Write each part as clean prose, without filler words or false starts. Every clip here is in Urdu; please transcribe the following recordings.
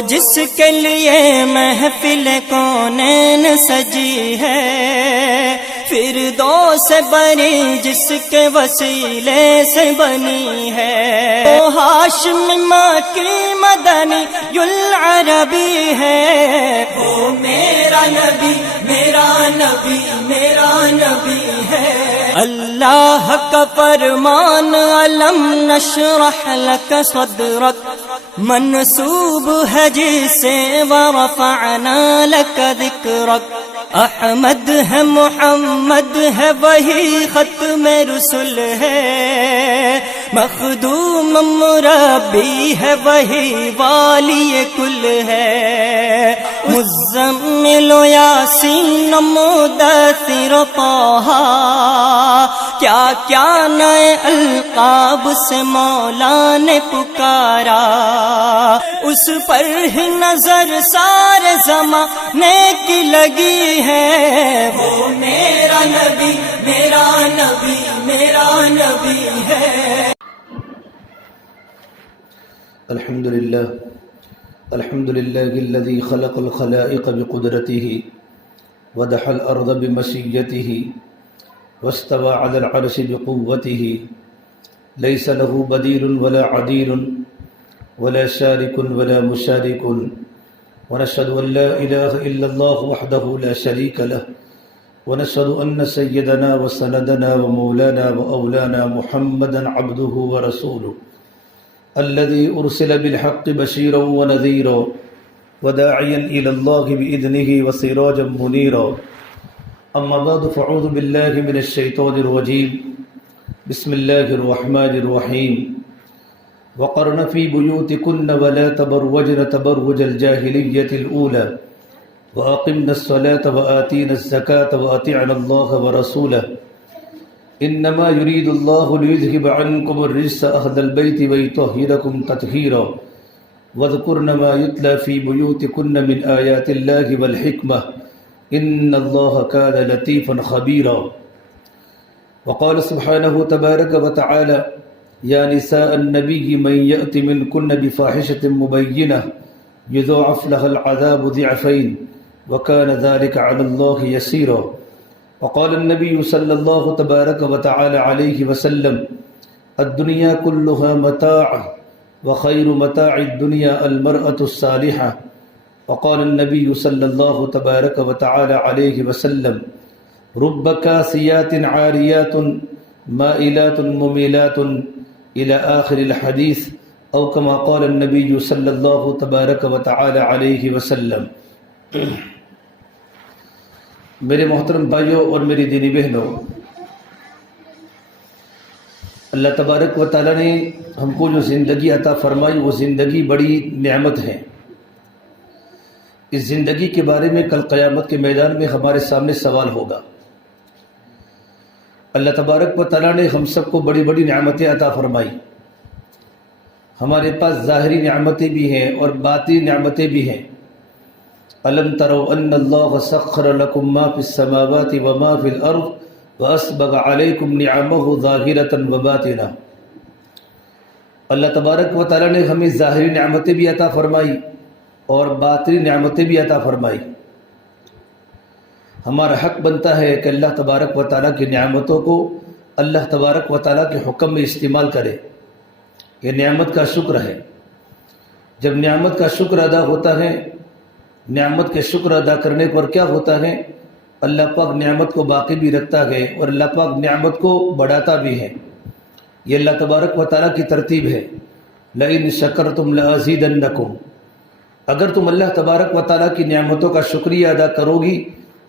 جس کے لیے محفل کونین سجی ہے، فردوس بری جس کے وسیلے سے بنی ہے، وہ ہاشم مکی مدنی العربی ہے، وہ میرا نبی میرا نبی میرا نبی ہے۔ اللہ کا فرمان علم نشرح لک صدرک منسوب ہے جسے ورفعنا لک ذکرک، احمد ہے محمد ہے وہی ختم رسل ہے، مخدوم مربی ہے وہی والی کل ہے، مزمل یاسین مدثر طہ، کیا کیا نئے القاب سے مولا نے پکارا، اس پر ہی نظر سارے زمانے کی لگی ہے، وہ میرا نبی میرا نبی میرا نبی ہے۔ الحمد لله الذي خلق الخلائق بقدرته ودح الأرض بمشيته واستوى على العرش بقوته، ليس له بديل ولا عديل ولا شارك ولا مشارك، ونشهد أن لا إله إلا الله وحده لا شريك له، ونشهد أن سيدنا وسندنا ومولانا وأولانا محمدا عبده ورسوله الذي أرسل بالحق بشيرا ونذيرا وداعيا إلى الله بإذنه وسراجا منيرا، أما بعد فأعوذ بالله من الشيطان الرجيم، بسم الله الرحمن الرحيم، وقرن في بيوتكن ولا تبرجن تبرج الجاهلية الأولى وأقمنا الصلاة وآتينا الزكاة وأطعنا الله ورسوله، إنما يريد الله ليذهب عنكم الرجس أهل البيت ويطهركم تطهيرا، واذكرن ما يتلى في بيوتكن من آيات الله والحكمة، إن الله كان لطيفا خبيرا۔ وقال سبحانه تبارك وتعالى، يا نساء النبي من يأت منكن بفاحشة مبينة يضاعف لها العذاب ضعفين وكان ذلك على الله يسيرا۔ وقال النبي صلى الله تبارك وتعالى عليه وسلم، الدنيا كلها متاع وخير متاع الدنيا المرأة الصالحة۔ وقال النبي صلى الله تبارك وتعالى عليه وسلم، رب كاسيات عاريات مائلات مميلات إلى آخر الحديث، أو كما قال النبي صلى الله تبارك وتعالى عليه وسلم۔ میرے محترم بھائیوں اور میری دینی بہنوں، اللہ تبارک و تعالیٰ نے ہم کو جو زندگی عطا فرمائی وہ زندگی بڑی نعمت ہے۔ اس زندگی کے بارے میں کل قیامت کے میدان میں ہمارے سامنے سوال ہوگا۔ اللہ تبارک و تعالیٰ نے ہم سب کو بڑی بڑی نعمتیں عطا فرمائی، ہمارے پاس ظاہری نعمتیں بھی ہیں اور باطنی نعمتیں بھی ہیں۔ أَلَمْ تَرَوْا أَنَّ اللَّهَ سَخَّرَ لَكُم مَّا فِي السَّمَاوَاتِ وَمَا فِي الْأَرْضِ وَأَسْبَغَ عَلَيْكُمْ نِعَمَهُ ظَاهِرَةً وَبَاطِنَةً۔ اللہ تبارک و تعالیٰ نے ہمیں ظاہری نعمتیں بھی عطا فرمائی اور باطنی نعمتیں بھی عطا فرمائی۔ ہمارا حق بنتا ہے کہ اللہ تبارک و تعالیٰ کی نعمتوں کو اللہ تبارک و تعالیٰ کے حکم میں استعمال کرے۔ یہ نعمت کا شکر ہے۔ جب نعمت کا شکر ادا ہوتا ہے، نعمت کے شکر ادا کرنے پر کیا ہوتا ہے، اللہ پاک نعمت کو باقی بھی رکھتا ہے اور اللہ پاک نعمت کو بڑھاتا بھی ہے۔ یہ اللہ تبارک و تعالیٰ کی ترتیب ہے، لئن شکرتم لازیدنکم۔ اگر تم اللہ تبارک و تعالیٰ کی نعمتوں کا شکریہ ادا کرو گی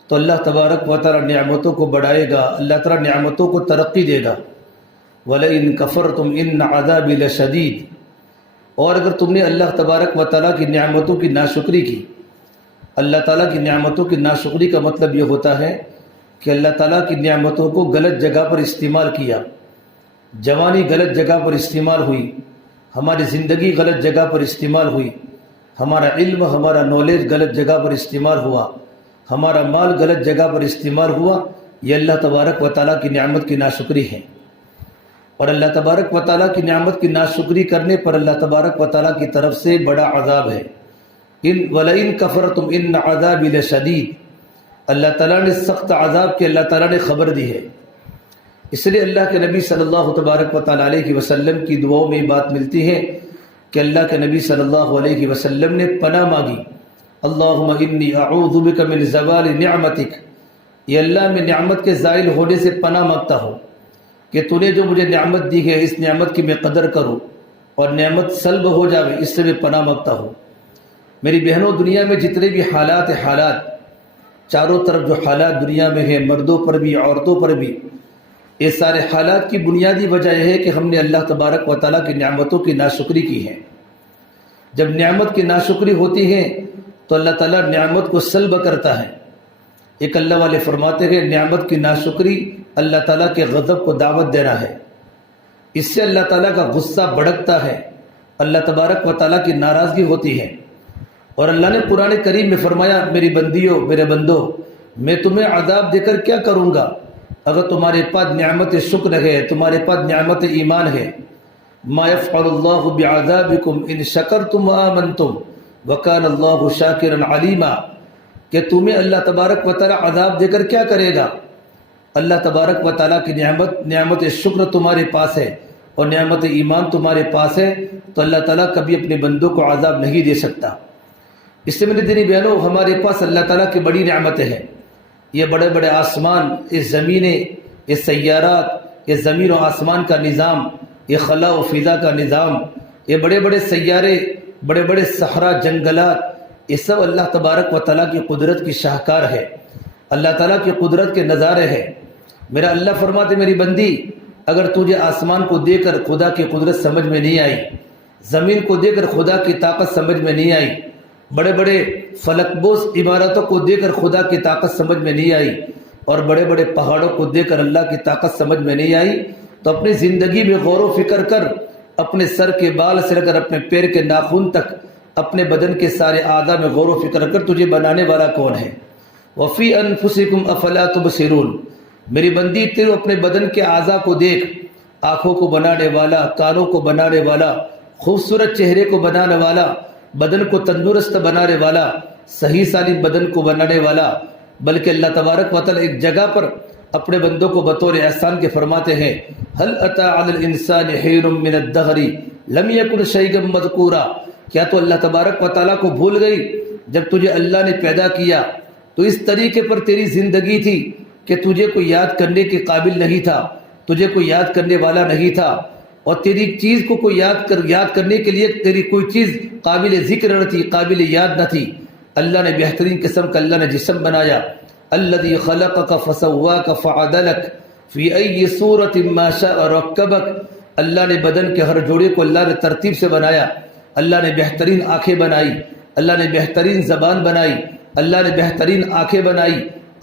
تو اللہ تبارک و تعالیٰ نعمتوں کو بڑھائے گا، اللہ تعالیٰ نعمتوں کو ترقی دے گا۔ وَلَئِن كَفَرْتُمْ إِنَّ عَذَابِي لَشَدِيدٌ۔ اور اگر تم نے اللہ تبارک و تعالیٰ کی نعمتوں کی ناشکری کی، اللہ تعالیٰ کی نعمتوں کی ناشکری کا مطلب یہ ہوتا ہے کہ اللہ تعالیٰ کی نعمتوں کو غلط جگہ پر استعمال کیا، جوانی غلط جگہ پر استعمال ہوئی، ہماری زندگی غلط جگہ پر استعمال ہوئی، ہمارا علم ہمارا نالج غلط جگہ پر استعمال ہوا، ہمارا مال غلط جگہ پر استعمال ہوا، یہ اللہ تبارک و تعالیٰ کی نعمت کی ناشکری ہے۔ اور اللہ تبارک و تعالیٰ کی نعمت کی ناشکری کرنے پر اللہ تبارک و تعالیٰ کی طرف سے بڑا عذاب ہے۔ وَلَئِن كَفَرْتُمْ إِنَّ عَذَابِي لَشَدِيدٌ، اللہ تعالیٰ نے سخت عذاب کی اللہ تعالیٰ نے خبر دی ہے۔ اس لیے اللہ کے نبی صلی اللہ تبارک و تعالیٰ علیہ وسلم کی دعاؤں میں بات ملتی ہے کہ اللہ کے نبی صلی اللہ علیہ وسلم نے پناہ مانگی، اللہم انی اعوذ بک من زوال نعمتک، یہ اللہ میں نعمت کے زائل ہونے سے پناہ مانگتا ہوں کہ تو نے جو مجھے نعمت دی ہے اس نعمت کی میں قدر کروں اور نعمت سلب ہو جاوے، اس سے میں پناہ مانگتا ہوں۔ میری بہنوں، دنیا میں جتنے بھی حالات چاروں طرف جو حالات دنیا میں ہیں، مردوں پر بھی عورتوں پر بھی، یہ سارے حالات کی بنیادی وجہ یہ ہے کہ ہم نے اللہ تبارک و تعالیٰ کی نعمتوں کی ناشکری کی ہے۔ جب نعمت کی ناشکری ہوتی ہے تو اللہ تعالیٰ نعمت کو سلب کرتا ہے۔ ایک اللہ والے فرماتے ہیں نعمت کی ناشکری اللہ تعالیٰ کے غضب کو دعوت دینا ہے، اس سے اللہ تعالیٰ کا غصہ بھڑکتا ہے، اللہ تبارک و تعالیٰ کی ناراضگی ہوتی ہے۔ اور اللہ نے قرآن کریم میں فرمایا، میری بندیوں، میرے بندو، میں تمہیں عذاب دے کر کیا کروں گا اگر تمہارے پاس نعمت شکر ہے، تمہارے پاس نعمت ایمان ہے۔ ما یفعل اللہ بعذابکم ان شکرتم وآمنتم وکان اللہ شاکرا علیما، کہ تمہیں اللہ تبارک و تعالیٰ عذاب دے کر کیا کرے گا؟ اللہ تبارک و تعالیٰ کی نعمت شکر تمہارے پاس ہے اور نعمت ایمان تمہارے پاس ہے تو اللہ تعالیٰ کبھی اپنے بندوں کو عذاب نہیں دے سکتا۔ اس سے میری دینی بہنوں، ہمارے پاس اللہ تعالیٰ کی بڑی نعمتیں ہیں۔ یہ بڑے بڑے آسمان، یہ زمینیں، یہ سیارات، یہ زمین و آسمان کا نظام، یہ خلا و فضا کا نظام، یہ بڑے بڑے سیارے، بڑے بڑے صحرا، جنگلات، یہ سب اللہ تبارک و تعالیٰ کی قدرت کی شاہکار ہے، اللہ تعالیٰ کی قدرت کے نظارے ہیں۔ میرا اللہ فرماتے، میری بندی، اگر تجھے آسمان کو دے کر خدا کی قدرت سمجھ میں نہیں آئی، زمین کو دے کر خدا کی طاقت سمجھ میں نہیں آئی، بڑے بڑے فلک بوس عمارتوں کو دے کر خدا کی طاقت سمجھ میں نہیں آئی، اور بڑے بڑے پہاڑوں کو دے کر اللہ کی طاقت سمجھ میں نہیں آئی، تو اپنی زندگی میں غور و فکر کر، اپنے سر کے بال سے لے کر اپنے پیر کے ناخن تک، اپنے بدن کے سارے اعضاء میں غور و فکر کر تجھے بنانے والا کون ہے؟ وفی انفسکم افلا تبصرون، میری بندی تیرے اپنے بدن کے اعضاء کو دیکھ، آنکھوں کو بنانے والا، کانوں کو بنانے والا، خوبصورت چہرے کو بنانے والا، بدن کو تندرست بنانے والا، صحیح سالم بدن کو بنانے والا، بلکہ اللہ تبارک و تعالی ایک جگہ پر اپنے بندوں کو بطور احسان کے فرماتے ہیں، هل اتى على الانسان حين من الدهر لم يكن شيئا مذكورا، کیا تو اللہ تبارک و تعالیٰ کو بھول گئی؟ جب تجھے اللہ نے پیدا کیا تو اس طریقے پر تیری زندگی تھی کہ تجھے کوئی یاد کرنے کے قابل نہیں تھا، تجھے کوئی یاد کرنے والا نہیں تھا، اور تیری چیز کو کوئی یاد کرنے کے لیے تیری کوئی چیز قابل ذکر نہ تھی، قابل یاد نہ تھی۔ اللہ نے بہترین قسم کا اللہ نے جسم بنایا، الذی خلقک فسواک فعدلک فی ای صورت ما شاء رکبک، اللہ نے بدن کے ہر جوڑے کو اللہ نے ترتیب سے بنایا، اللہ نے بہترین آنکھیں بنائی، اللہ نے بہترین زبان بنائی، اللہ نے بہترین آنکھیں بنائی،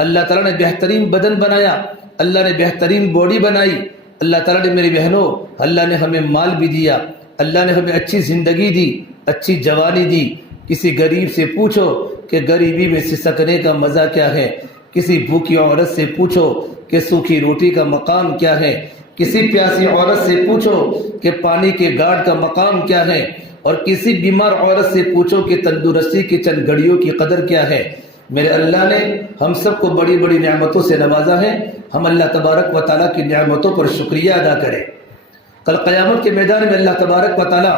اللہ تعالیٰ نے بہترین بدن بنایا، اللہ نے بہترین باڈی بنائی۔ اللہ تعالیٰ نے، میری بہنوں، اللہ نے ہمیں مال بھی دیا، اللہ نے ہمیں اچھی زندگی دی، اچھی جوانی دی۔ کسی غریب سے پوچھو کہ غریبی میں سسکنے کا مزہ کیا ہے، کسی بھوکی عورت سے پوچھو کہ سوکھی روٹی کا مقام کیا ہے، کسی پیاسی عورت سے پوچھو کہ پانی کے گاڑ کا مقام کیا ہے، اور کسی بیمار عورت سے پوچھو کہ تندرستی کی چند گھڑیوں کی قدر کیا ہے۔ میرے اللہ نے ہم سب کو بڑی بڑی نعمتوں سے نوازا ہے، ہم اللہ تبارک و تعالیٰ کی نعمتوں پر شکریہ ادا کریں۔ کل قیامت کے میدان میں اللہ تبارک و تعالیٰ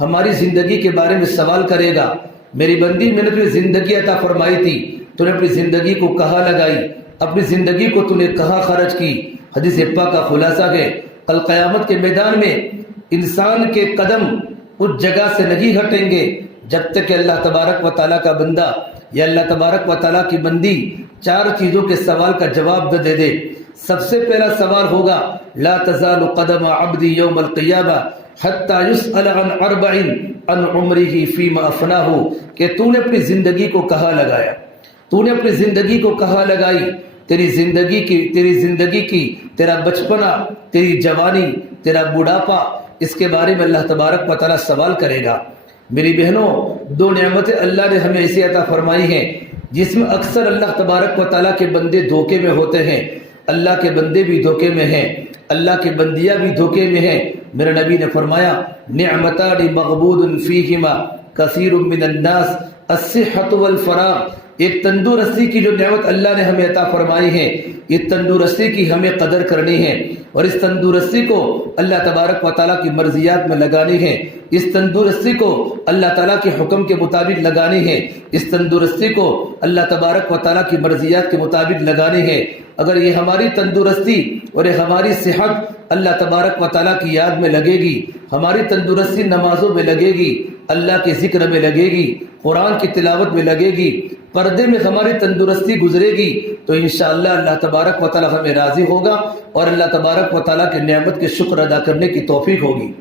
ہماری زندگی کے بارے میں سوال کرے گا، میری بندی، میں نے تمہیں زندگی عطا فرمائی تھی، تو نے اپنی زندگی کو کہاں لگائی، اپنی زندگی کو تو نے کہاں خرچ کی؟ حدیث پاک کا خلاصہ ہے، کل قیامت کے میدان میں انسان کے قدم اس جگہ سے نہیں ہٹیں گے جب تک کہ اللہ تبارک و تعالیٰ کا بندہ یا اللہ تبارک و تعالیٰ کی بندی چار چیزوں کے سوال کا جواب دے دے۔ سب سے پہلا سوال ہوگا، لا تزال قدم عبدی یوم القیامہ حتی یسأل عن اربع عن عمرہ فیما افناہ، کہ تو نے اپنی زندگی کو کہاں لگایا، تو نے اپنی زندگی کو کہاں لگائی، تیری زندگی کی تیرا بچپنا، تیری جوانی، تیرا بڑھاپا، اس کے بارے میں اللہ تبارک و تعالیٰ سوال کرے گا۔ میری بہنوں، دو نعمتیں اللہ نے ہمیں ایسی عطا فرمائی ہیں جس میں اکثر اللہ تبارک و تعالیٰ کے بندے دھوکے میں ہوتے ہیں، اللہ کے بندے بھی دھوکے میں ہیں، اللہ کے بندیاں بھی دھوکے میں ہیں۔ میرے نبی نے فرمایا، نعمتان مغبون فیہما کثیر من الناس الصحت والفراغ، ایک تندرستی کی جو نعمت اللہ نے ہمیں عطا فرمائی ہے، یہ تندرستی کی ہمیں قدر کرنی ہے، اور اس تندرستی کو اللہ تبارک و تعالیٰ کی مرضیات میں لگانی ہے، اس تندرستی کو اللہ تعالیٰ کے حکم کے مطابق لگانی ہے، اس تندرستی کو اللہ تبارک و تعالیٰ کی مرضیات کے مطابق لگانی ہے۔ اگر یہ ہماری تندرستی اور یہ ہماری صحت اللہ تبارک و تعالیٰ کی یاد میں لگے گی، ہماری تندرستی نمازوں میں لگے گی، اللہ کے ذکر میں لگے گی، قرآن کی تلاوت میں لگے گی، پردے میں ہماری تندرستی گزرے گی، تو انشاءاللہ اللہ تبارک و تعالیٰ ہمیں راضی ہوگا اور اللہ تبارک و تعالیٰ کی نعمت کے شکر ادا کرنے کی توفیق ہوگی۔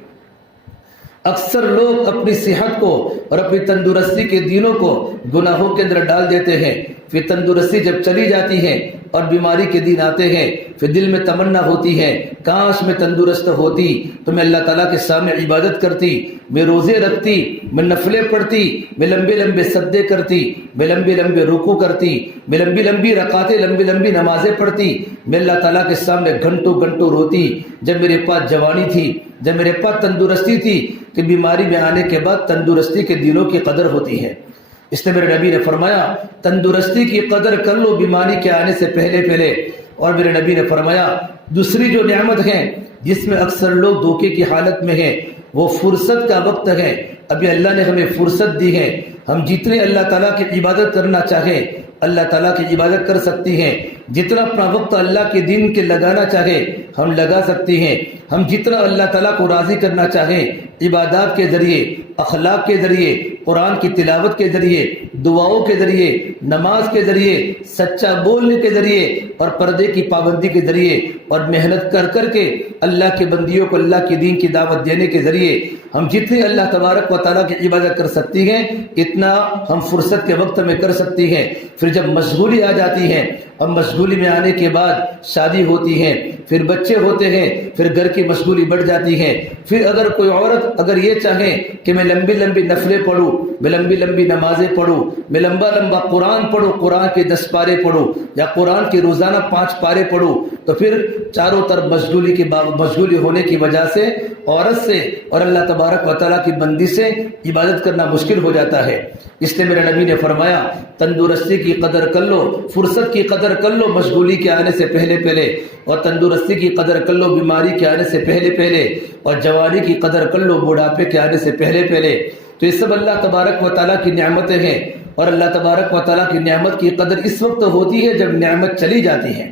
اکثر لوگ اپنی صحت کو اور اپنی تندرستی کے دنوں کو گناہوں کے اندر ڈال دیتے ہیں، پھر تندرستی جب چلی جاتی ہے اور بیماری کے دن آتے ہیں، پھر دل میں تمنا ہوتی ہے کاش میں تندرست ہوتی تو میں اللہ تعالیٰ کے سامنے عبادت کرتی، میں روزے رکھتی، میں نفلیں پڑھتی، میں لمبے لمبے سجدے کرتی، میں لمبے لمبے رکوع کرتی، میں لمبی لمبی رکعتیں لمبی لمبی نمازیں پڑھتی، میں اللہ تعالیٰ کے سامنے گھنٹوں گھنٹوں روتی جب میرے پاس جوانی تھی، جب میرے پاس تندرستی تھی، کہ بیماری میں آنے کے بعد تندرستی کے دنوں کی قدر ہوتی ہے۔ اس نے میرے نبی نے فرمایا تندرستی کی قدر کر لو بیماری کے آنے سے پہلے پہلے، اور میرے نبی نے فرمایا دوسری جو نعمت ہے جس میں اکثر لوگ دھوکے کی حالت میں ہیں وہ فرصت کا وقت ہے۔ ابھی اللہ نے ہمیں فرصت دی ہے، ہم جتنے اللہ تعالیٰ کی عبادت کرنا چاہیں اللہ تعالیٰ کی عبادت کر سکتی ہیں، جتنا اپنا وقت اللہ کے دین کے لگانا چاہے ہم لگا سکتی ہیں، ہم جتنا اللہ تعالیٰ کو راضی کرنا چاہیں عبادات کے ذریعے، اخلاق کے ذریعے، قرآن کی تلاوت کے ذریعے، دعاؤں کے ذریعے، نماز کے ذریعے، سچا بولنے کے ذریعے اور پردے کی پابندی کے ذریعے اور محنت کر کر کے اللہ کے بندیوں کو اللہ کے دین کی دعوت دینے کے ذریعے ہم جتنی اللہ تبارک و تعالیٰ کی عبادت کر سکتی ہیں اتنا ہم فرصت کے وقت میں کر سکتی ہیں۔ پھر جب مشغولی آ جاتی ہے، اب مشغولی میں آنے کے بعد شادی ہوتی ہے، پھر بچے ہوتے ہیں، پھر گھر کی مشغولی بڑھ جاتی ہے، پھر اگر کوئی عورت اگر یہ چاہے کہ میں لمبی لمبی نفلیں پڑھوں، میں لمبی لمبی نمازیں پڑھوں، میں لمبا لمبا قرآن پڑھوں، قرآن کے 10 پارے پڑھوں یا قرآن کے روزانہ 5 پارے پڑھوں، تو پھر چاروں طرف مشغولی ہونے کی وجہ سے عورت سے اور اللہ تبارک و تعالیٰ کی بندی سے عبادت کرنا مشکل ہو جاتا ہے۔ اس لیے میرے نبی نے فرمایا تندرستی کی قدر کر لو، فرصت کی قدر کر لو مشغولی کے آنے سے پہلے پہلے، اور تندرستی کی قدر کر لو بیماری کے آنے سے پہلے پہلے، اور جوانی کی قدر کر لو بڑھاپے کے آنے سے پہلے پہلے۔ تو یہ سب اللہ تبارک و تعالیٰ کی نعمتیں ہیں، اور اللہ تبارک و تعالیٰ کی نعمت کی قدر اس وقت ہوتی ہے جب نعمت چلی جاتی ہے،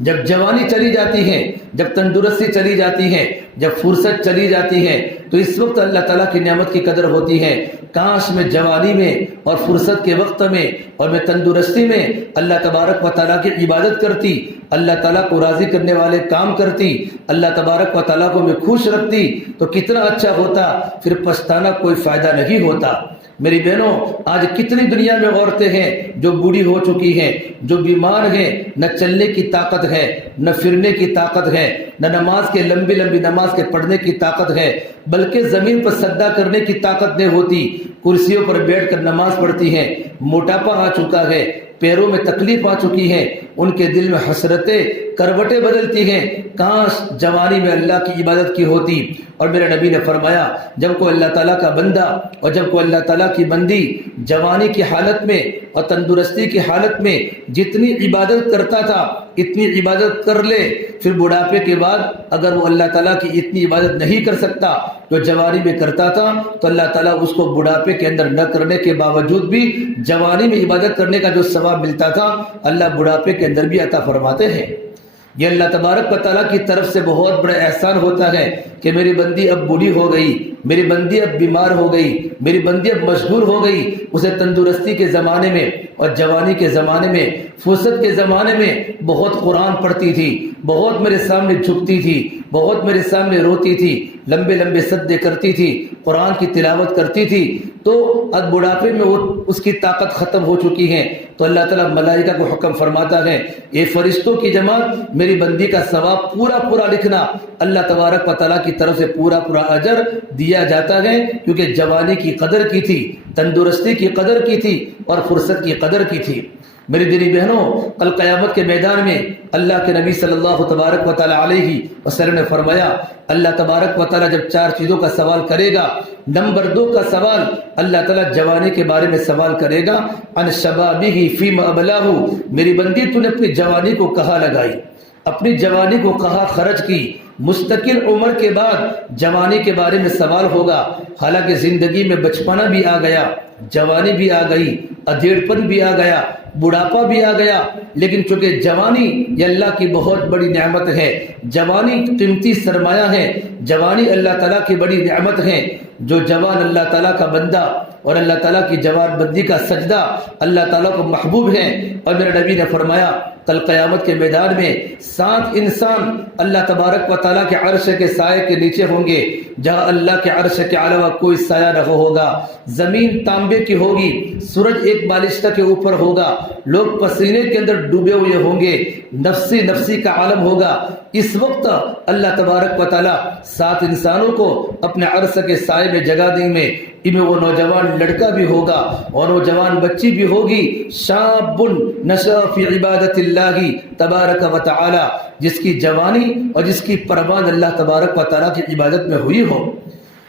جب جوانی چلی جاتی ہے، جب تندرستی چلی جاتی ہے، جب فرصت چلی جاتی ہے، تو اس وقت اللہ تعالیٰ کی نعمت کی قدر ہوتی ہے۔ کاش میں جوانی میں اور فرصت کے وقت میں اور میں تندرستی میں اللہ تبارک و تعالیٰ کی عبادت کرتی، اللہ تعالیٰ کو راضی کرنے والے کام کرتی، اللہ تبارک و تعالیٰ کو میں خوش رکھتی تو کتنا اچھا ہوتا، پھر پچھتانا کوئی فائدہ نہیں ہوتا۔ میری بہنوں، آج کتنی دنیا میں عورتیں ہیں جو بوڑھی ہو چکی ہیں، جو بیمار ہیں، نہ چلنے کی طاقت ہے، نہ پھرنے کی طاقت ہے، نہ نماز کے لمبی لمبی نماز کے پڑھنے کی طاقت ہے، بلکہ زمین پر سجدہ کرنے کی طاقت نہیں ہوتی، کرسیوں پر بیٹھ کر نماز پڑھتی ہیں، موٹاپا آ چکا ہے، پیروں میں تکلیف آ چکی ہے، ان کے دل میں حسرتیں کروٹیں بدلتی ہیں، کاش جوانی میں اللہ کی عبادت کی ہوتی۔ اور میرے نبی نے فرمایا جب کوئی اللہ تعالیٰ کا بندہ اور جب کوئی اللہ تعالیٰ کی بندی جوانی کی حالت میں اور تندرستی کی حالت میں جتنی عبادت کرتا تھا اتنی عبادت کر لے، پھر بڑھاپے کے بعد اگر وہ اللہ تعالیٰ کی اتنی عبادت نہیں کر سکتا جو جوانی میں کرتا تھا، تو اللہ تعالیٰ اس کو بڑھاپے کے اندر نہ کرنے کے باوجود بھی جوانی میں عبادت کرنے کا جو ثواب ملتا تھا اللہ بڑھاپے کے اندر بھی عطا فرماتے ہیں۔ یہ اللہ تبارک و تعالیٰ کی طرف سے بہت بڑا احسان ہوتا ہے کہ میری بندی اب بوڑھی ہو گئی، میری بندی اب بیمار ہو گئی، میری بندی اب مشغول ہو گئی، اسے تندرستی کے زمانے میں اور جوانی کے زمانے میں، فرصت کے زمانے میں بہت قرآن پڑھتی تھی، بہت میرے سامنے جھکتی تھی، بہت میرے سامنے روتی تھی، لمبے لمبے سجدے کرتی تھی، قرآن کی تلاوت کرتی تھی، تو اب بڑھاپے میں اس کی طاقت ختم ہو چکی ہے، تو اللہ تعالیٰ ملائکہ کو حکم فرماتا ہے یہ فرشتوں کی جماعت میری بندی کا ثواب پورا پورا لکھنا، اللہ تبارک و تعالیٰ کی طرف سے پورا پورا اجر دیا جاتا ہے، کیونکہ جوانی کی قدر کی تھی، تندرستی کی قدر کی تھی اور فرصت کی قدر کی تھی۔ میری دینی بہنوں، کل قیامت کے میدان میں اللہ کے نبی صلی اللہ تبارک و تعالی علیہ وسلم نے فرمایا، اللہ تبارک و تعالی جب 4 چیزوں کا سوال کرے گا، نمبر 2 کا سوال اللہ تعالی جوانی کے بارے میں سوال کرے گا، عن شبابہ فیما ابلاہ، میری بندی تو نے اپنی جوانی کو کہاں لگائی، اپنی جوانی کو کہاں خرچ کی۔ مستقل عمر کے بعد جوانی کے بارے میں سوال ہوگا، حالانکہ زندگی میں بچپنا بھی آ گیا، جوانی بھی آ گئی، ادھیڑ پن بھی آ گیا، بڑھاپا بھی آ گیا، لیکن چونکہ جوانی یہ اللہ کی بہت بڑی نعمت ہے، جوانی قیمتی سرمایہ ہے، جوانی اللہ تعالیٰ کی بڑی نعمت ہے۔ جو جوان اللہ تعالیٰ کا بندہ اور اللہ تعالیٰ کی جوان بندی کا سجدہ اللہ تعالیٰ کو محبوب ہے، اور میرے نبی نے فرمایا کل قیامت کے میدان میں 7 انسان اللہ تبارک و تعالیٰ کے عرش کے سائے کے نیچے ہوں گے، جہاں اللہ کے عرش کے علاوہ کوئی سایہ نہ ہوگا، زمین تانبے کی ہوگی، سورج ایک بالشتہ کے اوپر ہوگا، لوگ پسینے کے اندر ڈوبے ہوئے ہوں گے، نفسی نفسی کا عالم ہوگا۔ اس وقت اللہ تبارک و تعالیٰ 7 انسانوں کو اپنے عرش کے سائے میں جگہ دیں گے، ان میں وہ نوجوان لڑکا بھی ہوگا اور نوجوان بچی بھی ہوگی، شاب نشأ فی عبادت اللہ تبارک و تعالی، جس کی جوانی اور جس کی پروان اللہ تبارک و تعالیٰ کی عبادت میں ہوئی ہو،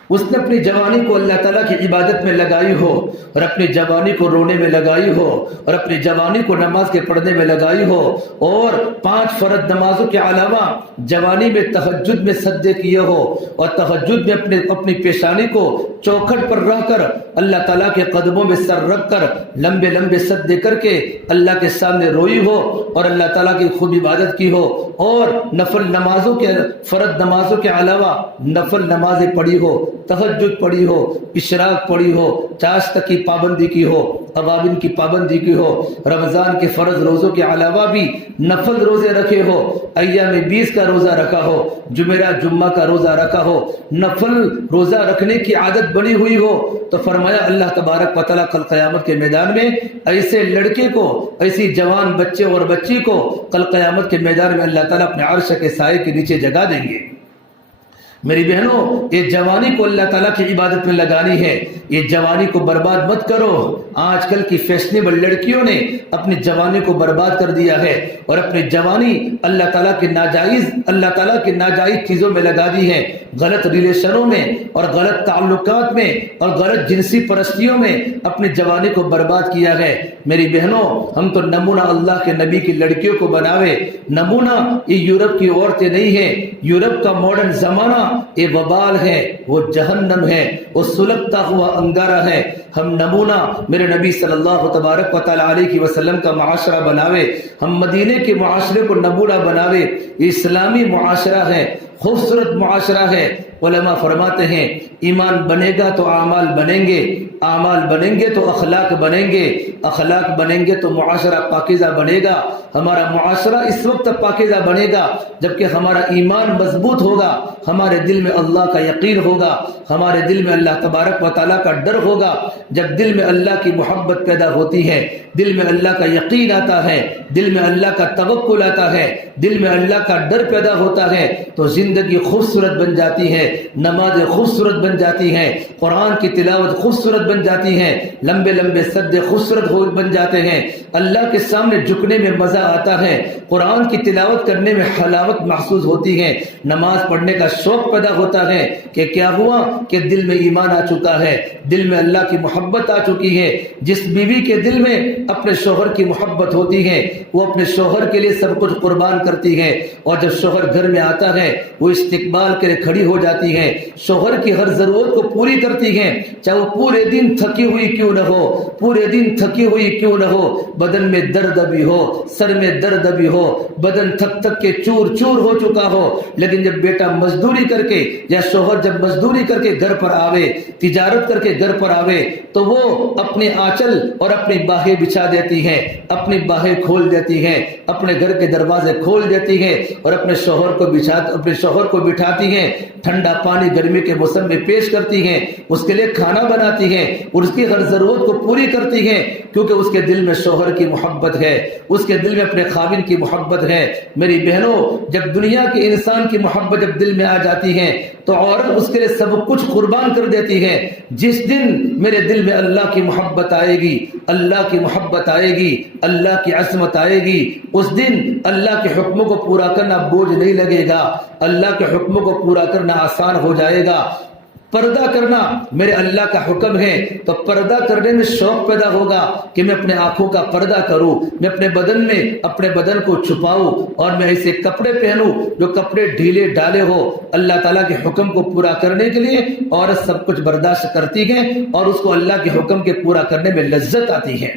اس نے اپنی جوانی کو اللہ تعالیٰ کی عبادت میں لگائی ہو، اور اپنی جوانی کو رونے میں لگائی ہو، اور اپنی جوانی کو نماز کے پڑھنے میں لگائی ہو، اور 5 فرض نمازوں کے علاوہ جوانی میں تہجد میں سجدے کیے ہو، اور تہجد میں اپنی پیشانی کو چوکھٹ پر رہ کر اللہ تعالیٰ کے قدموں میں سر رکھ کر لمبے لمبے سجدے کر کے اللہ کے سامنے روئی ہو، اور اللہ تعالیٰ کی خوب عبادت کی ہو، اور نفل نمازوں کے فرض نمازوں کے علاوہ نفل نمازیں پڑھی ہو، تہجد پڑھی ہو، اشراق پڑھی ہو، چاشت کی پابندی کی ہو، اوابین کی پابندی کی ہو، رمضان کے فرض روزوں کے علاوہ بھی نفل روزے رکھے ہو، ایام 20 کا روزہ رکھا ہو، جمعرات جمعہ کا روزہ رکھا ہو، نفل روزہ رکھنے کی عادت بنی ہوئی ہو، تو فرمایا اللہ تبارک و تعالیٰ کل قیامت کے میدان میں ایسے لڑکے کو، ایسی جوان بچے اور بچی کو کل قیامت کے میدان میں اللہ تعالیٰ اپنے عرش کے سائے کے نیچے جگہ دیں گے۔ میری بہنوں، یہ جوانی کو اللہ تعالیٰ کی عبادت میں لگانی ہے، یہ جوانی کو برباد مت کرو۔ آج کل کی فیشنیبل لڑکیوں نے اپنی جوانی کو برباد کر دیا ہے، اور اپنی جوانی اللہ تعالیٰ کی ناجائز چیزوں میں لگا دی ہے، غلط ریلیشنوں میں اور غلط تعلقات میں اور غلط جنسی پرستیوں میں اپنی جوانی کو برباد کیا ہے۔ میری بہنوں، ہم تو نمونہ اللہ کے نبی کی لڑکیوں کو بناوے، نمونہ یہ یورپ کی عورتیں نہیں ہیں۔ یورپ کا ماڈرن زمانہ یہ وبال ہے، وہ جہنم ہے، وہ سلگتا ہوا انگارہ ہے۔ ہم نمونہ میرے نبی صلی اللہ تبارک و تعالی علیہ وسلم کا معاشرہ بناوے، ہم مدینے کے معاشرے کو نمونہ بناوے۔ یہ اسلامی معاشرہ ہے، خوبصورت معاشرہ ہے۔ علماء فرماتے ہیں ایمان بنے گا تو اعمال بنیں گے، اعمال بنیں گے تو اخلاق بنیں گے، اخلاق بنیں گے تو معاشرہ پاکیزہ بنے گا۔ ہمارا معاشرہ اس وقت پاکیزہ بنے گا جبکہ ہمارا ایمان مضبوط ہوگا، ہمارے دل میں اللہ کا یقین ہوگا، ہمارے دل میں اللہ تبارک و تعالیٰ کا ڈر ہوگا۔ جب دل میں اللہ کی محبت پیدا ہوتی ہے، دل میں اللہ کا یقین آتا ہے، دل میں اللہ کا توکل آتا ہے، دل میں اللہ کا ڈر پیدا ہوتا ہے، تو زندگی خوبصورت بن جاتی ہے، نمازیں خوبصورت بن جاتی ہیں، قرآن کی تلاوت خوبصورت بن جاتی ہے، لمبے لمبے سجدے خوبصورت بن جاتے ہیں، اللہ کے سامنے جھکنے میں مزہ آتا ہے، قرآن کی تلاوت کرنے میں حلاوت محسوس ہوتی ہے، نماز پڑھنے کا شوق پیدا ہوتا ہے۔ کہ کیا ہوا کہ دل میں ایمان آ چکا ہے، دل میں اللہ کی محبت آ چکی ہے۔ جس بیوی کے دل میں اپنے شوہر کی محبت ہوتی ہے، وہ اپنے شوہر کے لیے سب کچھ قربان کرتی ہے، اور جب شوہر گھر میں آتا ہے وہ استقبال کے لیے کھڑی ہو جاتی ہے، شوہر کی ہر ضرورت کو پوری کرتی ہے، چاہے وہ پورے دن تھکی ہوئی کیوں نہ ہو، پورے دن تھکی ہوئی کیوں نہ ہو، بدن میں درد بھی ہو، سر میں درد بھی ہو، بدن تھک تھک کے چور چور ہو چکا ہو، لیکن جب بیٹا مزدوری کر کے یا شوہر جب مزدوری کر کے گھر پر آوے، تجارت کر کے گھر پر آوے، تو وہ اپنے آنچل اور اپنی باہیں بچھا دیتی ہے، اپنی باہیں کھول دیتی ہے، اپنے گھر کے دروازے کھول دیتی ہے، اور اپنے شوہر شوہر کو بٹھاتی ہیں، ٹھنڈا پانی گرمی کے موسم میں پیش کرتی ہیں، اس کے لیے کھانا بناتی ہیں اور اس کی ہر ضرورت کو پوری کرتی ہیں، کیونکہ اس کے دل میں شوہر کی محبت ہے، اس کے دل میں اپنے خاوند کی محبت ہے۔ میری بہنوں، جب دنیا کے انسان کی محبت جب دل میں آ جاتی ہے تو عورت اس کے لیے سب کچھ قربان کر دیتی ہے۔ جس دن میرے دل میں اللہ کی محبت آئے گی، اللہ کی محبت آئے گی، اللہ کی عظمت آئے گی، اس دن اللہ کے حکموں کو پورا کرنا بوجھ نہیں لگے گا، اللہ کے حکموں کو پورا کرنا آسان ہو جائے گا۔ پردہ کرنا میرے اللہ کا حکم ہے، تو پردہ کرنے میں شوق پیدا ہوگا کہ میں اپنے آنکھوں کا پردہ کروں، میں اپنے بدن کو چھپاؤں اور میں ایسے کپڑے پہنوں جو کپڑے ڈھیلے ڈالے ہو۔ اللہ تعالیٰ کے حکم کو پورا کرنے کے لیے عورت سب کچھ برداشت کرتی ہے اور اس کو اللہ کے حکم کے پورا کرنے میں لذت آتی ہے۔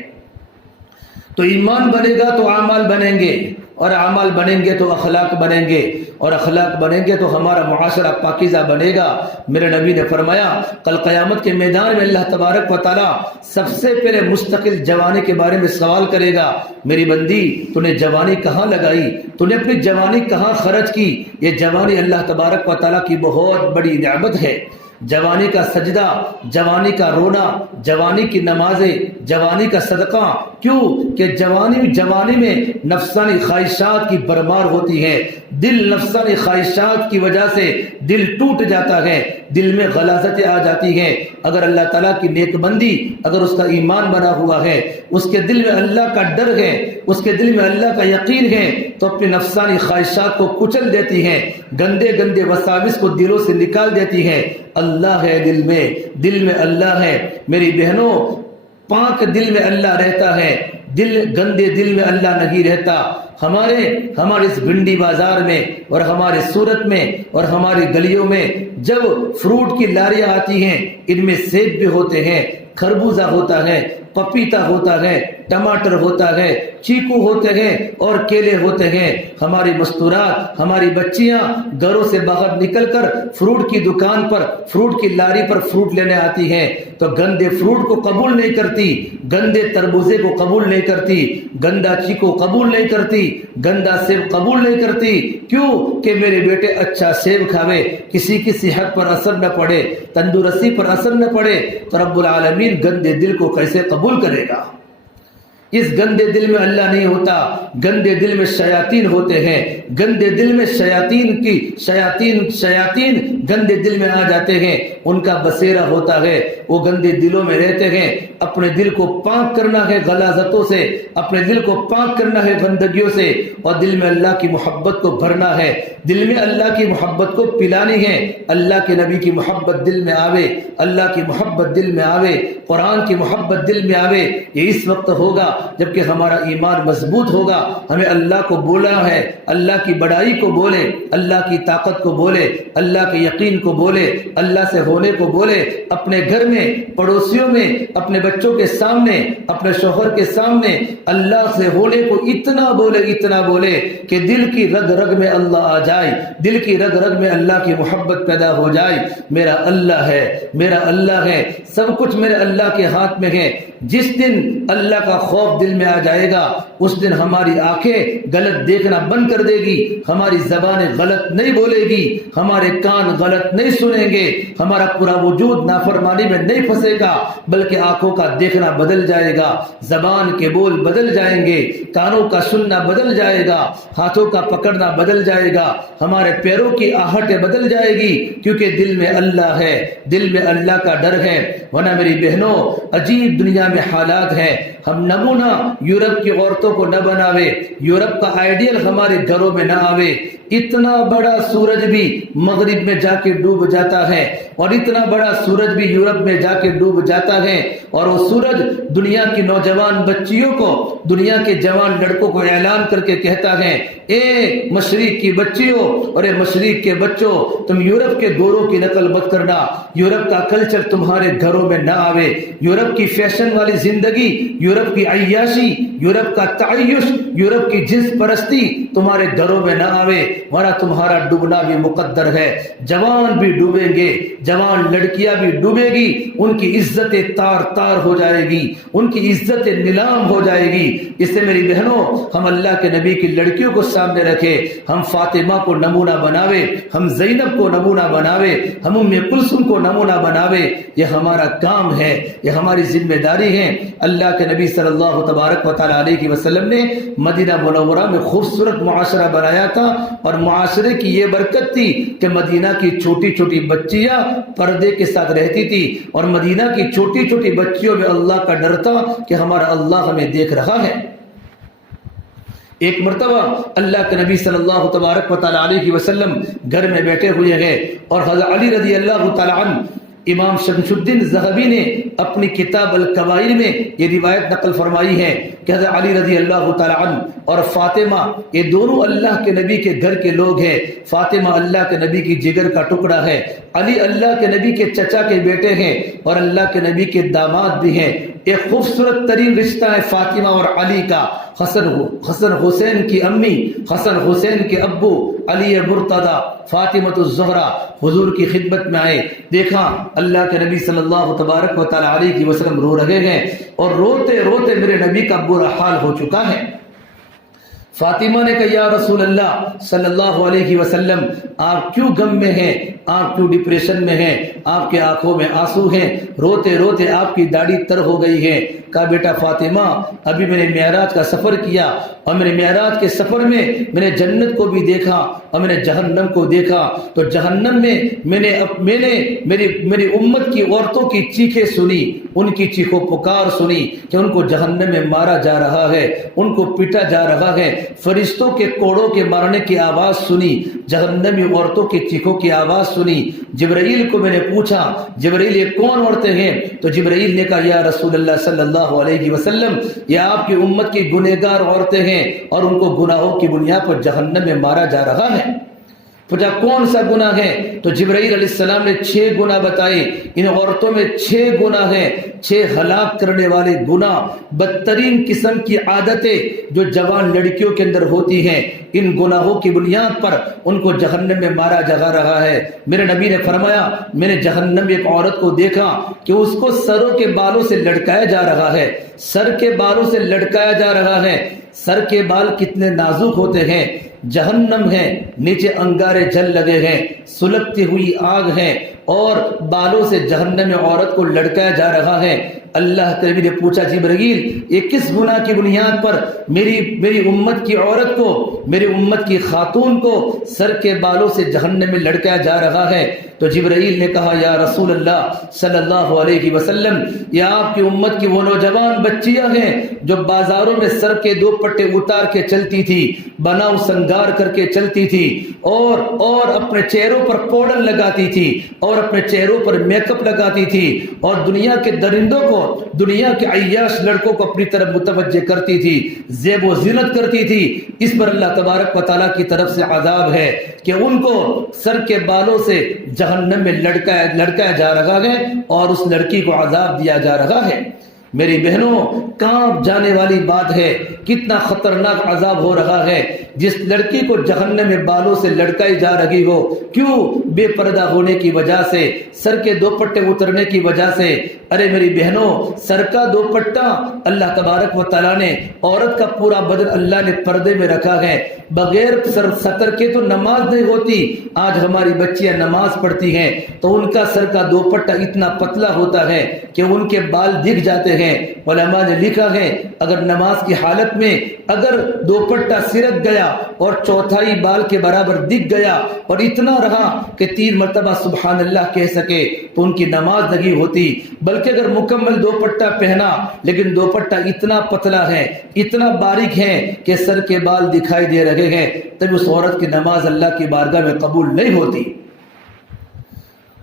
تو ایمان بنے گا تو اعمال بنیں گے، اور اعمال بنیں گے تو اخلاق بنیں گے، اور اخلاق بنیں گے تو ہمارا معاشرہ پاکیزہ بنے گا۔ میرے نبی نے فرمایا کل قیامت کے میدان میں اللہ تبارک و تعالیٰ سب سے پہلے مستقل جوانی کے بارے میں سوال کرے گا، میری بندی تو نے جوانی کہاں لگائی، تو نے اپنی جوانی کہاں خرچ کی؟ یہ جوانی اللہ تبارک و تعالیٰ کی بہت بڑی نعمت ہے۔ جوانی کا سجدہ، جوانی کا رونا، جوانی کی نمازیں، جوانی کا صدقہ، کیوں کہ جوانی میں نفسانی خواہشات کی برمار ہوتی ہے، دل نفسانی خواہشات کی وجہ سے دل ٹوٹ جاتا ہے، دل میں غلاظتیں آ جاتی ہیں۔ اگر اللہ تعالیٰ کی نیک بندی، اگر اس کا ایمان بنا ہوا ہے، اس کے دل میں اللہ کا ڈر ہے، اس کے دل میں اللہ کا یقین ہے، تو اپنی نفسانی خواہشات کو کچل دیتی ہیں، گندے گندے وساوس کو دلوں سے نکال دیتی ہیں۔ اللہ ہے دل میں اللہ ہے۔ میری بہنوں، پاک دل میں اللہ رہتا ہے، گندے دل میں اللہ نہیں رہتا۔ ہمارے اس بھنڈی بازار میں اور ہمارے سورت میں اور ہماری گلیوں میں جب فروٹ کی لاریاں آتی ہیں، ان میں سیب بھی ہوتے ہیں، خربوزہ ہوتا ہے، پپیتا ہوتا ہے، ٹماٹر ہوتا ہے، چیکو ہوتے ہیں اور کیلے ہوتے ہیں۔ ہماری مستورات، ہماری بچیاں گھروں سے باہر نکل کر فروٹ کی دکان پر، فروٹ کی لاری پر فروٹ لینے آتی ہیں، تو گندے فروٹ کو قبول نہیں کرتی، گندے تربوزے کو قبول نہیں کرتی، گندا چیکو قبول نہیں کرتی، گندا سیب قبول نہیں کرتی۔ کیوں کہ میرے بیٹے اچھا سیب کھاوے، کسی کی صحت پر اثر نہ پڑے، تندرستی پر اثر نہ پڑے، تو رب العالمین گندے دل کو کیسے قبول کرے گا؟ اس گندے دل میں اللہ نہیں ہوتا، گندے دل میں شیاطین ہوتے ہیں، گندے دل میں شیاطین گندے دل میں آ جاتے ہیں، ان کا بسیرا ہوتا ہے، وہ گندے دلوں میں رہتے ہیں۔ اپنے دل کو پاک کرنا ہے غلاظتوں سے، اپنے دل کو پاک کرنا ہے گندگیوں سے، اور دل میں اللہ کی محبت کو بھرنا ہے، دل میں اللہ کی محبت کو پلانی ہے۔ اللہ کے نبی کی محبت دل میں آوے، اللہ کی محبت دل میں آوے، قرآن کی محبت دل میں آوے۔ یہ اس وقت ہوگا جبکہ ہمارا ایمان مضبوط ہوگا، ہمیں اللہ کو بولا ہے، اللہ کی بڑائی کو بولے، اللہ کی طاقت کو بولے، اللہ کے یقین کو بولے، اللہ سے ہونے کو بولے، اپنے گھر میں، پڑوسیوں میں، اپنے بچوں کے سامنے، اپنے شوہر کے سامنے اللہ سے ہونے کو اتنا بولے کہ دل کی رگ رگ میں اللہ آ جائے، دل کی رگ رگ میں اللہ کی محبت پیدا ہو جائے۔ میرا اللہ ہے، میرا اللہ ہے، سب کچھ میرے اللہ کے ہاتھ میں ہے۔ جس دن اللہ کا خوف دل میں آ جائے گا، اس دن ہماری آنکھیں غلط دیکھنا بند کر دے گی، ہماری زبانیں غلط نہیں بولے گی، ہمارے کان غلط نہیں سنیں گے، ہمارا پورا وجود نافرمانی میں نہیں پھنسے گا، بلکہ آنکھوں کا دیکھنا بدل جائے گا، زبان کے بول بدل جائیں گے، کانوں کا سننا بدل جائے گا، ہاتھوں کا پکڑنا بدل جائے گا، ہمارے پیروں کی آہٹیں بدل جائے گی، کیونکہ دل میں اللہ ہے، دل میں اللہ کا ڈر ہے۔ ورنہ میری بہنوں، عجیب دنیا میں حالات ہیں، ہم نمونہ یورپ کی عورتوں کو نہ بناوے، یورپ کا آئیڈیل ہمارے گھروں میں نہ آوے۔ اتنا بڑا سورج بھی مغرب میں جا کے ڈوب جاتا ہے، اور اتنا بڑا سورج بھی یورپ میں جا کے ڈوب جاتا ہے، اور وہ سورج دنیا کی نوجوان بچیوں کو، دنیا کے جوان لڑکوں کو اعلان کر کے کہتا ہے، اے مشرق کی بچیوں اور اے مشرق کے بچوں، تم یورپ کے گوروں کی نقل مت کرنا، یورپ کا کلچر تمہارے گھروں میں نہ آوے، یورپ کی فیشن والی زندگی، یورپ کی عیاشی، یورپ کا تعیش، یورپ کی جنس پرستی تمہارے گھروں میں نہ آوے، ورنہ تمہارا ڈوبنا بھی مقدر ہے۔ جوان بھی ڈوبیں گے، جوان لڑکیاں بھی ڈوبے گی، ان کی عزت تار تار ہو جائے گی، ان کی عزت نیلام ہو جائے گی۔ اس سے میری بہنوں، ہم اللہ کے نبی کی لڑکیوں کو سامنے رکھے، ہم فاطمہ کو نمونہ بناوے، ہم زینب کو نمونہ بناوے، ہم ام کلثوم کو نمونہ بناوے۔ یہ ہمارا کام ہے، یہ ہماری ذمہ داری ہے۔ اللہ کے نبی صلی اللہ تبارک و تعالی علیہ وسلم نے مدینہ منورہ میں خوبصورت معاشرہ بنایا تھا، اور معاشرے کی یہ برکت تھی کہ مدینہ کی چھوٹی چھوٹی بچیاں پردے کے ساتھ رہتی تھی، اور مدینہ کی چھوٹی چھوٹی بچیوں میں اللہ کا ڈر تھا کہ ہمارا اللہ ہمیں دیکھ رہا ہے۔ ایک مرتبہ اللہ کے نبی صلی اللہ تبارک و تعالی علیہ وسلم گھر میں بیٹھے ہوئے ہیں، اور حضرت علی رضی اللہ تعالی عنہ، امام شمس الدین ذہبی نے اپنی کتاب الکبائر میں یہ روایت نقل فرمائی ہے کہ حضرت علی رضی اللہ تعالی عنہ اور فاطمہ یہ دونوں اللہ کے نبی کے گھر کے لوگ ہیں۔ فاطمہ اللہ کے نبی کی جگر کا ٹکڑا ہے، علی اللہ کے نبی کے چچا کے بیٹے ہیں، اور اللہ کے نبی کے داماد بھی ہیں۔ ایک خوبصورت ترین رشتہ ہے فاطمہ اور علی کا۔ حسن حسین کی امی، حسن حسین کے ابو علی مرتضی، فاطمہ الزہرا حضور کی خدمت میں آئے، دیکھا اللہ کے نبی صلی اللہ تبارک و تعالی علیہ وسلم رو رہے ہیں، اور روتے روتے میرے نبی کا برا حال ہو چکا ہے۔ فاطمہ نے کہا یا رسول اللہ صلی اللہ علیہ وسلم، آپ کیوں غم میں ہیں، آپ کیوں ڈپریشن میں ہیں، آپ کے آنکھوں میں آنسو ہیں، روتے روتے آپ کی داڑھی تر ہو گئی ہے۔ کہا بیٹا فاطمہ، ابھی میں نے معراج کا سفر کیا، اور میں نے معراج کے سفر میں میں نے جنت کو بھی دیکھا اور میں نے جہنم کو دیکھا۔ تو جہنم میں میں نے میری امت کی عورتوں کی چیخیں سنی، ان کی چیخو پکار سنی کہ ان کو جہنم میں مارا جا رہا ہے، ان کو پیٹا جا رہا ہے۔ فرشتوں کے کوڑوں کے مارنے کی آواز سنی، جہنمی عورتوں کی چیخوں کی آواز سنی۔ جبرائیل کو میں نے پوچھا، جبرائیل یہ کون عورتیں ہیں؟ تو جبرائیل نے کہا یا رسول اللہ صلی اللہ علیہ وسلم، یہ آپ کی امت کی گنہگار عورتیں ہیں، اور ان کو گناہوں کی بنیاد پر جہنم میں مارا جا رہا ہے۔ پوچھا کون سا گناہ ہے؟ تو جبرائیل علیہ السلام نے 6 گناہ بتائے۔ ان عورتوں میں 6 گناہ ہیں، 6 ہلاک کرنے والے گناہ، بدترین قسم کی عادتیں جو جوان لڑکیوں کے اندر ہوتی ہیں، ان گناہوں کی بنیاد پر ان کو جہنم میں مارا جا رہا ہے۔ میرے نبی نے فرمایا میں نے جہنم میں ایک عورت کو دیکھا کہ اس کو سروں کے بالوں سے لٹکایا جا رہا ہے، سر کے بالوں سے لٹکایا جا رہا ہے۔ سر کے بال کتنے نازک ہوتے ہیں، جہنم ہے، نیچے انگارے جل لگے ہیں، سلگتی ہوئی آگ ہے، اور بالوں سے جہنم میں عورت کو لٹکایا جا رہا ہے۔ اللہ کے نبی نے پوچھا جبرائیل یہ کس گناہ کی بنیاد پر میری امت کی عورت کو، میری امت کی خاتون کو سر کے بالوں سے جہنم میں لٹکایا جا رہا ہے؟ تو جبرائیل نے کہا یا رسول اللہ صلی اللہ علیہ وسلم، یہ آپ کی امت کی وہ نوجوان بچیاں ہیں جو بازاروں میں سر کے 2 پٹے اتار کے چلتی تھی، بناؤ سنگار کر کے چلتی تھی، اور اپنے چہروں پر پاؤڈر لگاتی تھی، اور اپنے چہروں پر میک اپ لگاتی تھی، اور دنیا کے درندوں کو، دنیا کے عیاش لڑکوں کو اپنی طرف متوجہ کرتی تھی، زیب و زینت کرتی تھی۔ اس پر اللہ تبارک و تعالیٰ کی طرف سے عذاب ہے کہ ان کو سر کے بالوں سے جہنم میں لڑکایا جا رہا ہے، اور اس لڑکی کو عذاب دیا جا رہا ہے۔ میری بہنوں، کانپ جانے والی بات ہے، کتنا خطرناک عذاب ہو رہا ہے۔ جس لڑکی کو جہنم میں بالوں سے لٹکائی جا رہی ہو، کیوں؟ بے پردہ ہونے کی وجہ سے، سر کے 2 پٹے اترنے کی وجہ سے۔ ارے میری بہنوں، سر کا 2 پٹا اللہ تبارک و تعالیٰ نے، عورت کا پورا بدن اللہ نے پردے میں رکھا ہے۔ بغیر سطر کے تو نماز نہیں ہوتی۔ آج ہماری بچیاں نماز پڑھتی ہیں تو ان کا سر کا 2 پٹا اتنا پتلا ہوتا ہے کہ ان کے بال دکھ جاتے ہیں۔ علماء نے لکھا ہے اگر نماز کی حالت میں اگر 2 پٹا سرک گیا اور 1/4 بال کے برابر دکھ گیا اور اتنا رہا کہ 3 مرتبہ سبحان اللہ کہہ سکے تو ان کی نماز نہیں ہوتی۔ بلکہ اگر مکمل 2 پٹا پہنا لیکن 2 پٹا اتنا پتلا ہے، اتنا باریک ہے کہ سر کے بال دکھائی دے رہے ہیں، تب اس عورت کی نماز اللہ کی بارگاہ میں قبول نہیں ہوتی۔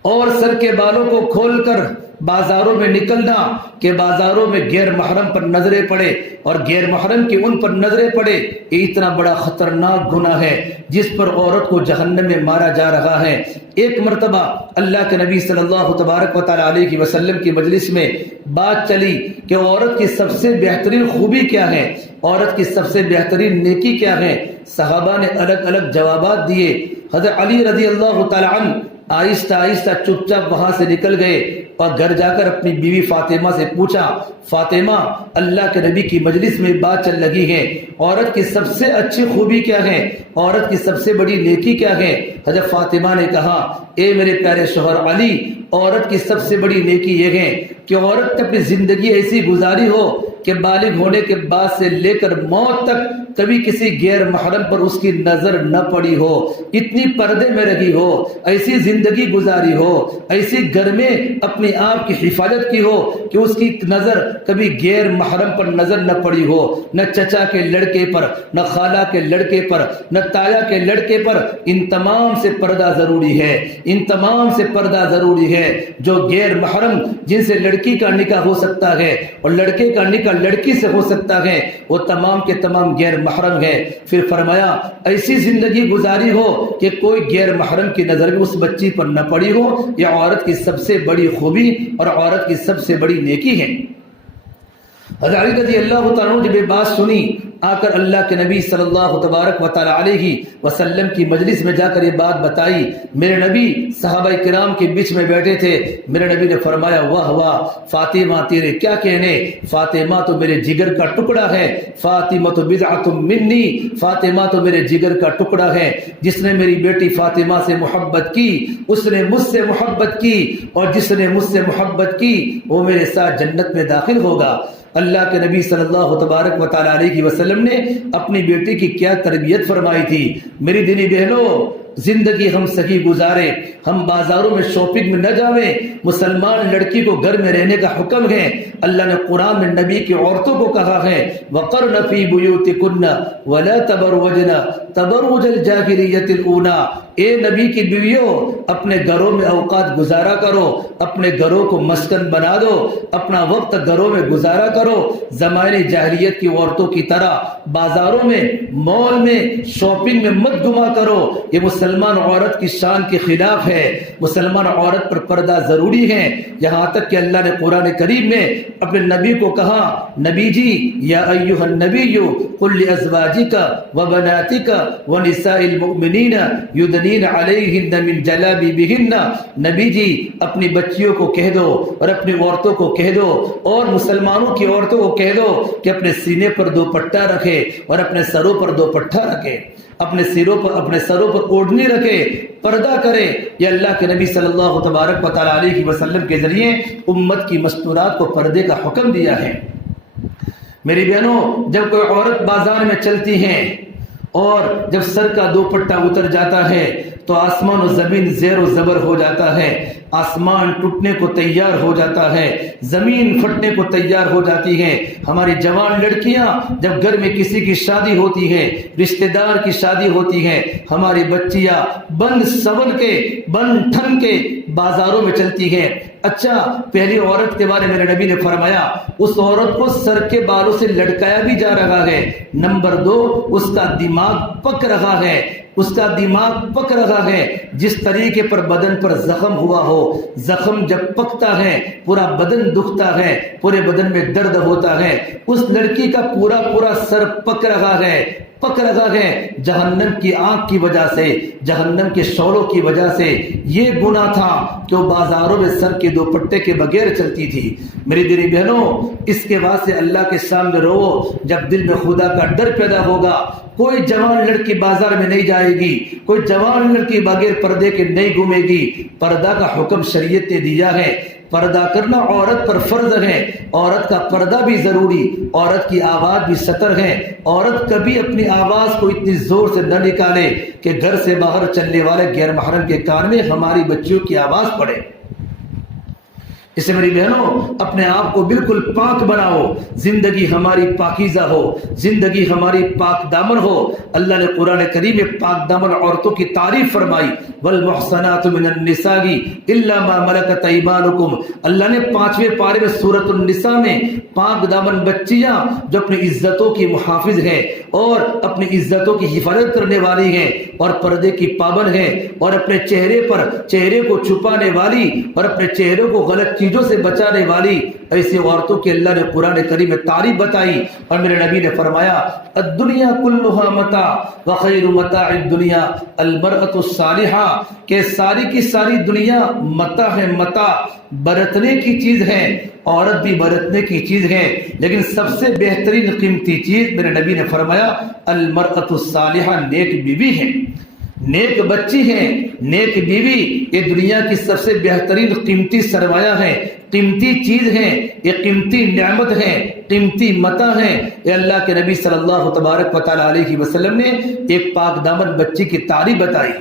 اور سر کے بالوں کو کھول کر بازاروں میں نکلنا کہ بازاروں میں غیر محرم پر نظریں پڑے اور غیر محرم کی ان پر نظریں پڑے، یہ اتنا بڑا خطرناک گناہ ہے جس پر عورت کو جہنم میں مارا جا رہا ہے۔ ایک مرتبہ اللہ کے نبی صلی اللہ تبارک و تعالی علیہ وسلم کی مجلس میں بات چلی کہ عورت کی سب سے بہترین خوبی کیا ہے، عورت کی سب سے بہترین نیکی کیا ہے۔ صحابہ نے الگ الگ جوابات دیے۔ حضرت علی رضی اللہ تعالی عنہ آہستہ آہستہ چپ چاپ وہاں سے نکل گئے اور گھر جا کر اپنی بیوی فاطمہ سے پوچھا، فاطمہ اللہ کے نبی کی مجلس میں بات چل لگی ہے، عورت کی سب سے اچھی خوبی کیا ہے، عورت کی سب سے بڑی نیکی کیا ہے؟ حضرت فاطمہ نے کہا، اے میرے پیارے شوہر علی، عورت کی سب سے بڑی نیکی یہ ہے کہ عورت اپنی زندگی ایسی گزاری ہو کہ بالغ ہونے کے بعد سے لے کر موت تک کبھی کسی غیر محرم پر اس کی نظر نہ پڑی ہو، اتنی پردے میں رہی ہو، ایسی زندگی گزاری ہو، ایسی گھر میں اپنے آپ کی حفاظت کی ہو کہ اس کی نظر کبھی غیر محرم پر نظر نہ پڑی ہو، نہ چچا کے لڑکے پر، نہ خالہ کے لڑکے پر، نہ تایا کے لڑکے پر۔ ان تمام سے پردہ ضروری ہے، ان تمام سے پردہ ضروری ہے۔ جو غیر محرم جن سے لڑکی کا نکاح ہو سکتا ہے اور لڑکے کا نکاح لڑکی سے ہو سکتا ہے، وہ تمام کے تمام غیر محرم ہے۔ پھر فرمایا ایسی زندگی گزاری ہو کہ کوئی غیر محرم کی نظر بھی اس بچی پر نہ پڑی ہو، یہ عورت کی سب سے بڑی خوبی اور عورت کی سب سے بڑی نیکی ہے۔ حضرت علی رضی اللہ تعالیٰ عنہ جب یہ بات سنی، آ کر اللہ کے نبی صلی اللہ تبارک و تعالی علیہ وسلم کی مجلس میں جا کر یہ بات بتائی۔ میرے نبی صحابہ کرام کے بیچ میں بیٹھے تھے، میرے نبی نے فرمایا، واہ واہ فاطمہ تیرے کیا کہنے، فاطمہ تو میرے جگر کا ٹکڑا ہے، فاطمہ تو بضعۃ منی، فاطمہ تو میرے جگر کا ٹکڑا ہے۔ جس نے میری بیٹی فاطمہ سے محبت کی اس نے مجھ سے محبت کی، اور جس نے مجھ سے محبت کی وہ میرے ساتھ جنت میں داخل ہوگا۔ اللہ کے نبی صلی اللہ تبارک و تعالی علیہ وسلم نے اپنی بیٹی کی کیا تربیت فرمائی تھی۔ میری دینی بہنوں، زندگی ہم صحیح گزارے، ہم بازاروں میں شاپنگ میں نہ جاویں۔ مسلمان لڑکی کو گھر میں رہنے کا حکم ہے۔ اللہ نے قرآن میں نبی کی عورتوں کو کہا ہے، وَقَرْنَ فِي بُيُوتِكُنَّ وَلَا تَبَرُّجْنَ تَبَرُّجَ الْجَاهِلِيَّةِ الْأُولَىٰ۔ اے نبی کی بیویوں، اپنے گھروں میں اوقات گزارا کرو، اپنے گھروں کو مسکن بنا دو، اپنا وقت گھروں میں گزارا کرو۔ زمانے جاہلیت کی عورتوں کی طرح بازاروں میں، مال میں، شاپنگ میں مت گما کرو۔ یہ مسلمان عورت کی شان کے خلاف ہے۔ مسلمان عورت پر پردہ ضروری ہے، یہاں تک کہ اللہ نے قرآن کریم میں اپنے نبی کو کہا، نبی جی یا ایھا النبی قل لازواجک وبناتک ونساء المؤمنین یدنین علیہن من جلابیبہن۔ نبی جی اپنی بچیوں کو کہہ دو اور اپنی عورتوں کو کہہ دو اور مسلمانوں کی عورتوں کو کہہ دو کہ اپنے سینے پر دوپٹہ رکھے اور اپنے سروں پر دوپٹہ رکھے، اپنے سروں پر اوڑھنی رکھے، پردہ کرے۔ یہ اللہ کے نبی صلی اللہ تبارک و تعالی علیہ وسلم کے ذریعے امت کی مستورات کو پردے کا حکم دیا ہے۔ میری بہنوں، جب کوئی عورت بازار میں چلتی ہے اور جب سر کا دوپٹہ اتر جاتا ہے تو آسمان و زمین زیر و زبر ہو جاتا ہے، آسمان ٹوٹنے کو تیار ہو جاتا ہے، زمین پھٹنے کو تیار ہو جاتی ہے۔ ہماری جوان لڑکیاں جب گھر میں کسی کی شادی ہوتی ہے، رشتہ دار کی شادی ہوتی ہے، ہماری بچیاں بند سبل کے، بند ٹھن کے بازاروں میں چلتی ہیں۔ اچھا، پہلی عورت کے بارے میں میرے نبی نے فرمایا، اس عورت کو سر کے بالوں سے لٹکایا بھی جا رہا ہے۔ نمبر 2، اس کا دماغ پک رہا ہے، اس کا دماغ پک رہا ہے۔ جس طریقے پر بدن پر زخم ہوا ہو، زخم جب پکتا ہے پورا بدن دکھتا ہے، پورے بدن میں درد ہوتا ہے، اس لڑکی کا پورا سر پک رہا ہے جہنم کی آگ کی وجہ سے، جہنم کے شعلوں کی وجہ سے۔ یہ گناہ تھا کہ وہ بازاروں میں سر کے دوپٹے کے بغیر چلتی تھی۔ میری دینی بہنوں، اس کے واسطے اللہ کے سامنے رو، جب دل میں خدا کا ڈر پیدا ہوگا۔ کوئی جوان لڑکی بازار میں نہیں جائے گی، کوئی جوان لڑکی بغیر پردے کے نہیں گھومے گی۔ پردہ کا حکم شریعت نے دیا ہے، پردہ کرنا عورت پر فرض ہے۔ عورت کا پردہ بھی ضروری، عورت کی آواز بھی سطر ہے۔ عورت کبھی اپنی آواز کو اتنی زور سے نہ نکالے کہ گھر سے باہر چلنے والے غیر محرم کے کان میں ہماری بچیوں کی آواز پڑے۔ اس سے میری بہنوں اپنے آپ کو بالکل پاک بناؤ، زندگی ہماری پاکیزہ ہو، زندگی ہماری پاک دامن ہو۔ اللہ نے قرآن کریم میں پاک دامن عورتوں کی تعریف فرمائی، والمحصنات من النساء الا ما ملکت ایمانکم۔ اللہ نے 5ویں پارے میں سورۃ النساء میں پاک دامن بچیاں جو اپنی عزتوں کی محافظ ہیں اور اپنی عزتوں کی حفاظت کرنے والی ہیں اور پردے کی پابند ہیں اور اپنے چہرے کو چھپانے والی اور اپنے چہرے کو غلط چیزوں سے بچانے والی، ایسی عورتوں کی اللہ نے قرآن کریم میں تعریف بتائی۔ اور میرے نبی نے فرمایا الدنیا کلھا متاع وخیر متاع الدنیا المرأة الصالحہ، کہ ساری کی ساری دنیا متاع ہے، متاع برتنے کی چیز ہے، عورت بھی برتنے کی چیز ہے، لیکن سب سے بہترین قیمتی چیز میرے نبی نے فرمایا المرأة الصالحہ، نیک بیوی ہے، نیک بچی ہے، نیک بیوی یہ دنیا کی سب سے بہترین قیمتی سرمایہ ہے، قیمتی چیز ہے، یہ قیمتی نعمت ہے، قیمتی متاع ہے۔ یہ اللہ کے نبی صلی اللہ تبارک و تعالی علیہ وسلم نے ایک پاک دامن بچی کی تعریف بتائی۔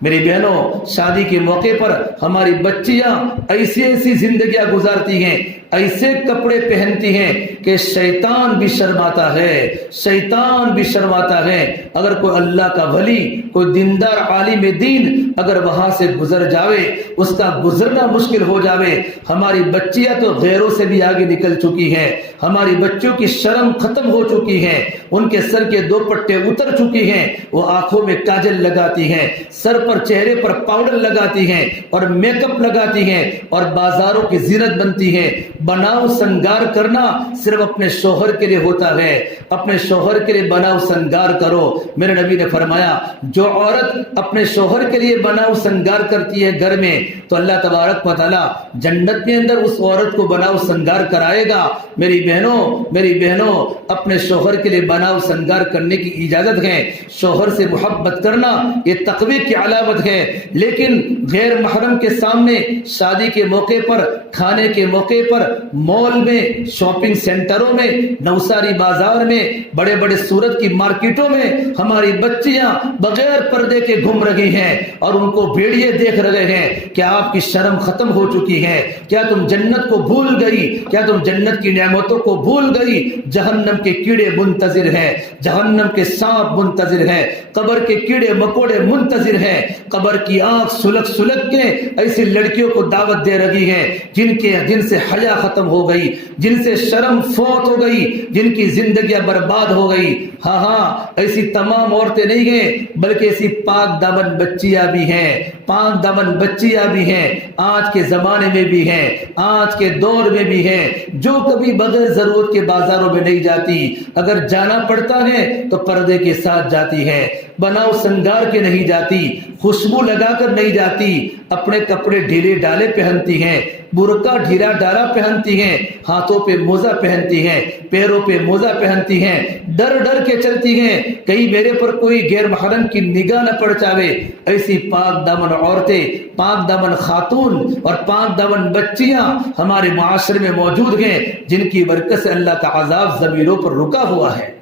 میری بہنوں شادی کے موقع پر ہماری بچیاں ایسی زندگیاں گزارتی ہیں، ایسے کپڑے پہنتی ہیں کہ شیطان بھی شرماتا ہے، شیطان بھی شرماتا ہے۔ اگر کوئی اللہ کا ولی، کوئی دیندار عالم دین اگر وہاں سے گزر جاوے، اس کا گزرنا مشکل ہو جاوے۔ ہماری بچیاں تو غیروں سے بھی آگے نکل چکی ہیں، ہماری بچوں کی شرم ختم ہو چکی ہے، ان کے سر کے 2 پٹے اتر چکی ہیں، وہ آنکھوں میں کاجل لگاتی ہیں، سر پر چہرے پر پاؤڈر لگاتی ہیں اور میک اپ لگاتی ہیں اور بازاروں کی زینت بنتی ہیں۔ بناؤ سنگار کرنا صرف اپنے شوہر کے لیے ہوتا ہے، اپنے شوہر کے لیے بناؤ سنگار کرو۔ میرے نبی نے فرمایا جو عورت اپنے شوہر کے لیے بناؤ سنگار کرتی ہے گھر میں، تو اللہ تبارک و تعالی جنت کے اندر اس عورت کو بناؤ سنگار کرائے گا۔ میری بہنوں اپنے شوہر کے لیے بناؤ سنگار کرنے کی اجازت ہے، شوہر سے محبت کرنا یہ تقوی کی علامت ہے، لیکن غیر محرم کے سامنے شادی کے موقع پر، کھانے کے موقع پر، مال میں، شاپنگ سینٹروں میں، نوساری بازار میں، بڑے بڑے سورت کی مارکیٹوں میں ہماری بچیاں بغیر پردے کے گھوم رہی ہیں اور ان کو بھیڑیے دیکھ رہے ہیں۔ کیا آپ کی شرم ختم ہو چکی ہے؟ کیا تم جنت کو بھول گئی؟ کیا تم جنت کی نعمتوں کو بھول گئی؟ جہنم کے کیڑے منتظر ہیں، جہنم کے سانپ منتظر ہیں، قبر کے کیڑے مکوڑے منتظر ہیں، قبر کی آنکھ سلک کے ایسی لڑکیوں کو دعوت دے رہی ہیں جن سے حیا ختم ہو گئی، جن سے شرم فوت ہو گئی، جن کی زندگیاں برباد ہو گئی۔ ہاں ایسی تمام عورتیں نہیں ہیں، بلکہ ایسی پاک دامن بچیاں بھی ہیں، پاک دامن بچیاں بھی ہیں، آج کے زمانے میں بھی ہیں، آج کے دور میں بھی ہیں، جو کبھی بغیر ضرورت کے بازاروں میں نہیں جاتی، اگر جانا پڑتا ہے تو پردے کے ساتھ جاتی ہے، بناؤ سنگار کے نہیں جاتی، خوشبو لگا کر نہیں جاتی، اپنے کپڑے ڈھیلے ڈالے پہنتی ہیں، برقع ڈھیلا ڈالا پہنتی ہیں، ہاتھوں پہ موزہ پہنتی ہیں، پیروں پہ موزہ پہنتی ہیں، ڈر کے چلتی ہیں کہیں میرے پر کوئی غیر محرم کی نگاہ نہ پڑ جاوے۔ ایسی پاک دامن عورتیں، پاک دامن خاتون اور پاک دامن بچیاں ہمارے معاشرے میں موجود ہیں، جن کی برکت سے اللہ کا عذاب زمینوں پر رکا ہوا ہے۔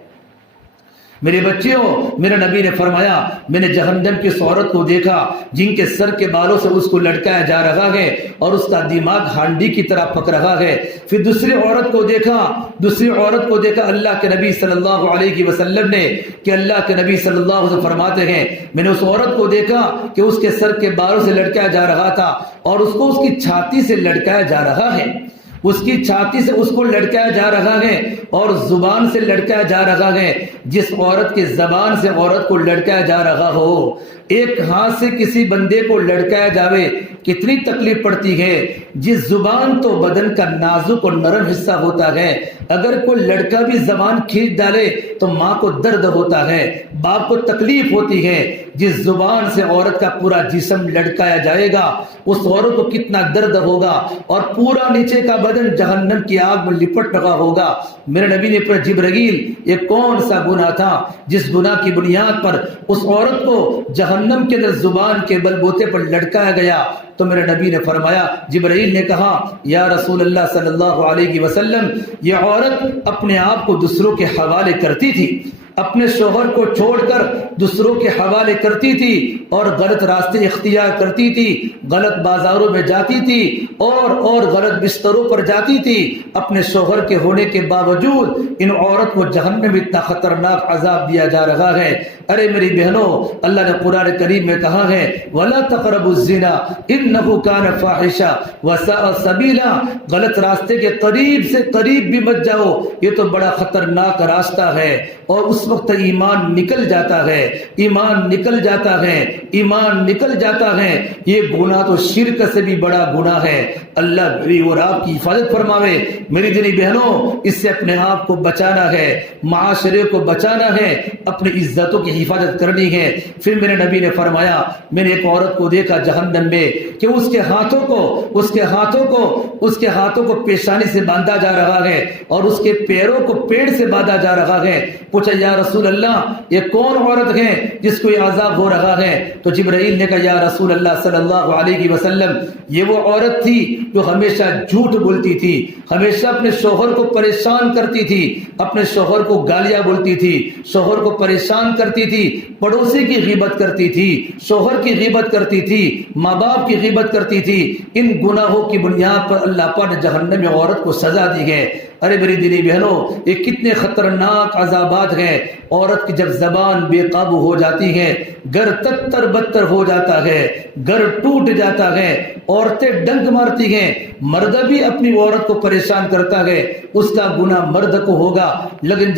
میرے بچیوں، میرے نبی نے فرمایا میں نے جہنم کی اس عورت کو دیکھا جن کے سر کے بالوں سے اس کو لٹکایا جا رہا ہے اور اس کا دماغ ہانڈی کی طرح پک رہا ہے۔ پھر دوسری عورت کو دیکھا اللہ کے نبی صلی اللہ علیہ وسلم نے، کہ اللہ کے نبی صلی اللہ علیہ وسلم فرماتے ہیں میں نے اس عورت کو دیکھا کہ اس کے سر کے بالوں سے لٹکایا جا رہا تھا اور اس کو اس کی چھاتی سے لٹکایا جا رہا ہے، اس کی چھاتی سے اس کو لٹکایا جا رہا ہے اور زبان سے لٹکایا جا رہا ہے۔ جس عورت کے زبان سے عورت کو لٹکایا جا رہا ہو، ایک ہاتھ سے کسی بندے کو لٹکایا جاوے کتنی تکلیف پڑتی ہے۔ جس زبان تو بدن کا نازک اور نرم حصہ ہوتا ہے، اگر کوئی لڑکا بھی زبان کھینچ ڈالے تو ماں کو درد ہوتا ہے، باپ کو تکلیف ہوتی ہے۔ جس زبان سے عورت کا پورا جسم لٹکایا جائے گا، اس عورت کو کتنا درد ہوگا اور پورا نیچے کا بدن جہنم کی آگ میں لپٹ رہا ہوگا۔ میرے نبی نے پر جبرائیل یہ کون سا گناہ تھا جس گناہ کی بنیاد پر اس عورت کو جہنم کے اندر زبان کے بلبوتے پر لٹکایا گیا؟ تو میرے نبی نے فرمایا، جبرائیل نے کہا یا رسول اللہ صلی اللہ علیہ وسلم، یہ عورت اپنے آپ کو دوسروں کے حوالے کرتی تھی، اپنے شوہر کو چھوڑ کر دوسروں کے حوالے کرتی تھی اور غلط راستے اختیار کرتی تھی، غلط بازاروں میں جاتی تھی اور غلط بستروں پر جاتی تھی۔ اپنے شوہر کے ہونے کے باوجود ان عورت کو جہنم میں اتنا خطرناک عذاب دیا جا رہا ہے۔ ارے میری بہنوں، اللہ نے قرآن کریم میں کہا ہے وَلَا تَقْرَبُوا الزِّنَا إِنَّهُ كَانَ فَاحِشًا وَسَاءَ سَبِيلًا، غلط راستے کے قریب سے قریب بھی مت جاؤ، یہ تو بڑا خطرناک راستہ ہے۔ اور اس وقت ایمان نکل جاتا ہے، ایمان نکل جاتا ہے، ایمان نکل جاتا ہے۔ یہ گناہ تو شرک سے بھی بڑا گناہ ہے۔ اللہ میری اور آپ کی حفاظت فرماوے۔ میری دینی بہنوں، اس سے اپنے آپ کو بچانا ہے، معاشرے کو بچانا ہے، اپنی عزتوں کی حفاظت کرنی ہے۔ پھر میرے نبی نے فرمایا، میں نے ایک عورت کو دیکھا جہنم میں کہ اس کے ہاتھوں کو پیشانی سے باندھا جا رہا ہے اور اس کے پیروں کو پیڑ سے باندھا جا رہا ہے۔ پوچھا یا رسول اللہ یہ کون عورت ہے جس کو یہ عذاب ہو رہا ہے؟ تو جبرائیل نے کہا یا رسول اللہ صلی اللہ علیہ وسلم یہ وہ عورت تھی جو ہمیشہ جھوٹ بولتی تھی، ہمیشہ اپنے شوہر کو پریشان کرتی تھی، اپنے شوہر کو گالیاں بولتی تھی، شوہر کو پریشان کرتی تھی، پڑوسی کی غیبت کرتی تھی، شوہر کی غیبت کرتی تھی، ماں باپ کی غیبت کرتی تھی۔ ان گناہوں کی بنیاد پر اللہ پاک نے جہنم میں عورت کو سزا دی ہے۔ ارے میری دینی بہنوں، یہ کتنے خطرناک عذابات ہیں۔ عورت کی جب زبان بے قابو ہو جاتی ہے، گھر تتر بتر ہو جاتا ہے، گھر ٹوٹ جاتا ہے، عورتیں ڈنک مارتی ہیں، مرد بھی اپنی عورت کو پریشان کرتا ہے، اس کا گناہ مرد کو ہوگا۔ لیکن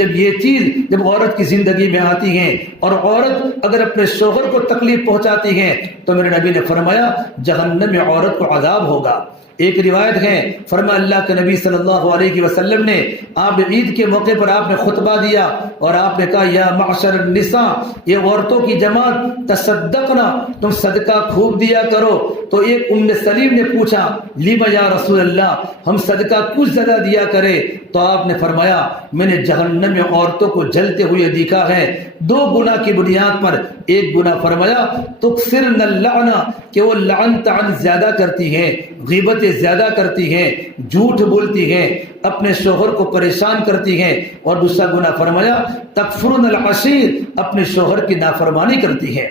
جب عورت کی زندگی میں آتی ہے اور عورت اگر اپنے شوہر کو تکلیف پہنچاتی ہے تو میرے نبی نے فرمایا جہنم میں عورت کو عذاب ہوگا۔ ایک روایت ہے، فرمایا اللہ کے نبی صلی اللہ علیہ وسلم نے آپ عید کے موقع پر آپ نے خطبہ دیا اور آپ نے کہا یا معشر النساء، یہ عورتوں کی جماعت، تصدقنا، تم صدقہ خوب دیا کرو۔ تو ایک ام سلیم نے پوچھا لیما یا رسول اللہ، ہم صدقہ کچھ زیادہ دیا کرے؟ تو آپ نے فرمایا میں نے جہنم میں عورتوں کو جلتے ہوئے دیکھا ہے دو گناہ کی بنیاد پر۔ ایک گناہ فرمایا تکثرن اللعن، کہ وہ لعن تعن زیادہ کرتی ہیں، غیبتیں زیادہ کرتی ہیں، جھوٹ بولتی ہیں، اپنے شوہر کو پریشان کرتی ہیں۔ اور دوسرا گناہ فرمایا تکفرن العشیر، اپنے شوہر کی نافرمانی کرتی ہیں۔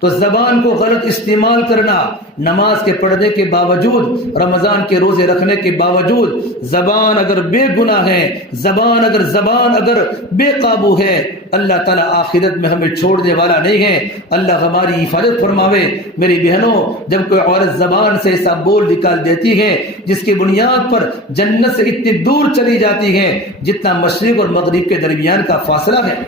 تو زبان کو غلط استعمال کرنا، نماز کے پڑھنے کے باوجود، رمضان کے روزے رکھنے کے باوجود، زبان اگر بے گناہ ہے، زبان اگر بے قابو ہے، اللہ تعالیٰ آخرت میں ہمیں چھوڑنے والا نہیں ہے۔ اللہ ہماری حفاظت فرماوے۔ میری بہنوں، جب کوئی عورت زبان سے ایسا بول نکال دیتی ہے جس کی بنیاد پر جنت سے اتنی دور چلی جاتی ہے جتنا مشرق اور مغرب کے درمیان کا فاصلہ ہے،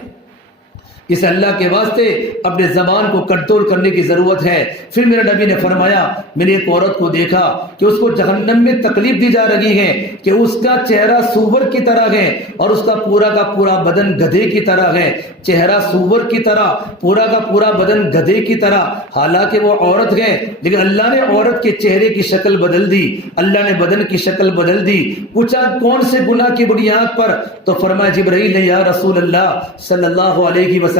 اس اللہ کے واسطے اپنے زبان کو کنٹرول کرنے کی ضرورت ہے۔ پھر میرے نبی نے فرمایا میں نے ایک عورت کو دیکھا کہ اس کو جہنم میں تکلیف دی جا رہی ہے کہ اس کا چہرہ سور کی طرح ہے اور اس کا پورا بدن گدھے کی طرح ہے، چہرہ سور کی طرح، پورا بدن گدھے کی طرح، حالانکہ وہ عورت ہے لیکن اللہ نے عورت کے چہرے کی شکل بدل دی، اللہ نے بدن کی شکل بدل دی۔ پوچھا کون سے گناہ کی بنیاد پر؟ تو فرمایا جبرائیل نے یا رسول اللہ صلی اللہ علیہ وسلم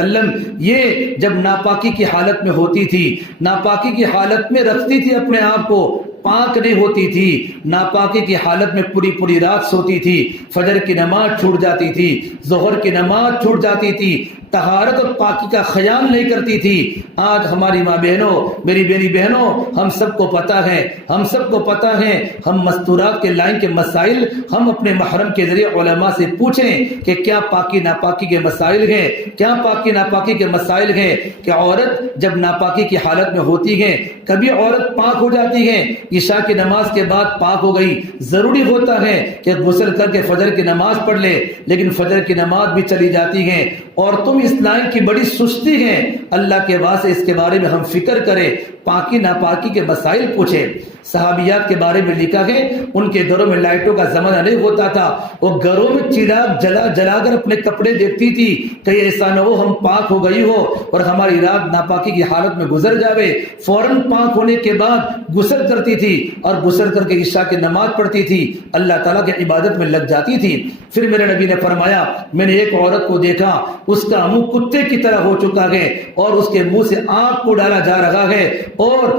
یہ جب ناپاکی کی حالت میں ہوتی تھی، ناپاکی کی حالت میں رکھتی تھی اپنے آپ کو، پاک نہیں ہوتی تھی، ناپاکی کی حالت میں پوری رات سوتی تھی، فجر کی نماز چھوٹ جاتی تھی، ظہر کی نماز چھوٹ جاتی تھی، طہارت اور پاکی کا خیال نہیں کرتی تھی۔ آج ہماری ماں بہنوں، میری بہنوں، ہم سب کو پتہ ہے ہم مستورات کے لائن کے مسائل ہم اپنے محرم کے ذریعے علماء سے پوچھیں کہ کیا پاکی ناپاکی کے مسائل ہیں، کیا پاکی ناپاکی کے مسائل ہیں کہ عورت جب ناپاکی کی حالت میں ہوتی ہے، کبھی عورت پاک ہو جاتی ہے، عشاء کی نماز کے بعد پاک ہو گئی، ضروری ہوتا ہے کہ غسل کر کے فجر کی نماز پڑھ لے، لیکن فجر کی نماز بھی چلی جاتی ہے اور تم اس لائن کی بڑی سستی ہے۔ اللہ کے واسطے اس کے بارے میں ہم فکر کریں، پاکی ناپاکی کے مسائل پوچھیں۔ صحابیات کے بارے میں لکھا ہے ان کے گھروں میں لائٹوں کا زمانہ نہیں ہوتا تھا، وہ گھروں میں چراغ جلا کر اپنے کپڑے دیکھتی تھی کہ ایسا نہ ہو ہم پاک ہو گئی ہو اور ہماری رات ناپاکی کی حالت میں گزر جاوے۔ فوراً پاک ہونے کے بعد غسل کرتی تھی اور گسل کر کے عشاء کی نماز پڑھتی تھی، اللہ تعالیٰ کی عبادت میں لگ جاتی تھی۔ پھر میرے نبی نے فرمایا میں نے ایک عورت کو دیکھا، اس کا منہ کتے کی طرح ہو چکا ہے اور اس کے منہ سے آگ کو ڈالا جا رہا ہے اور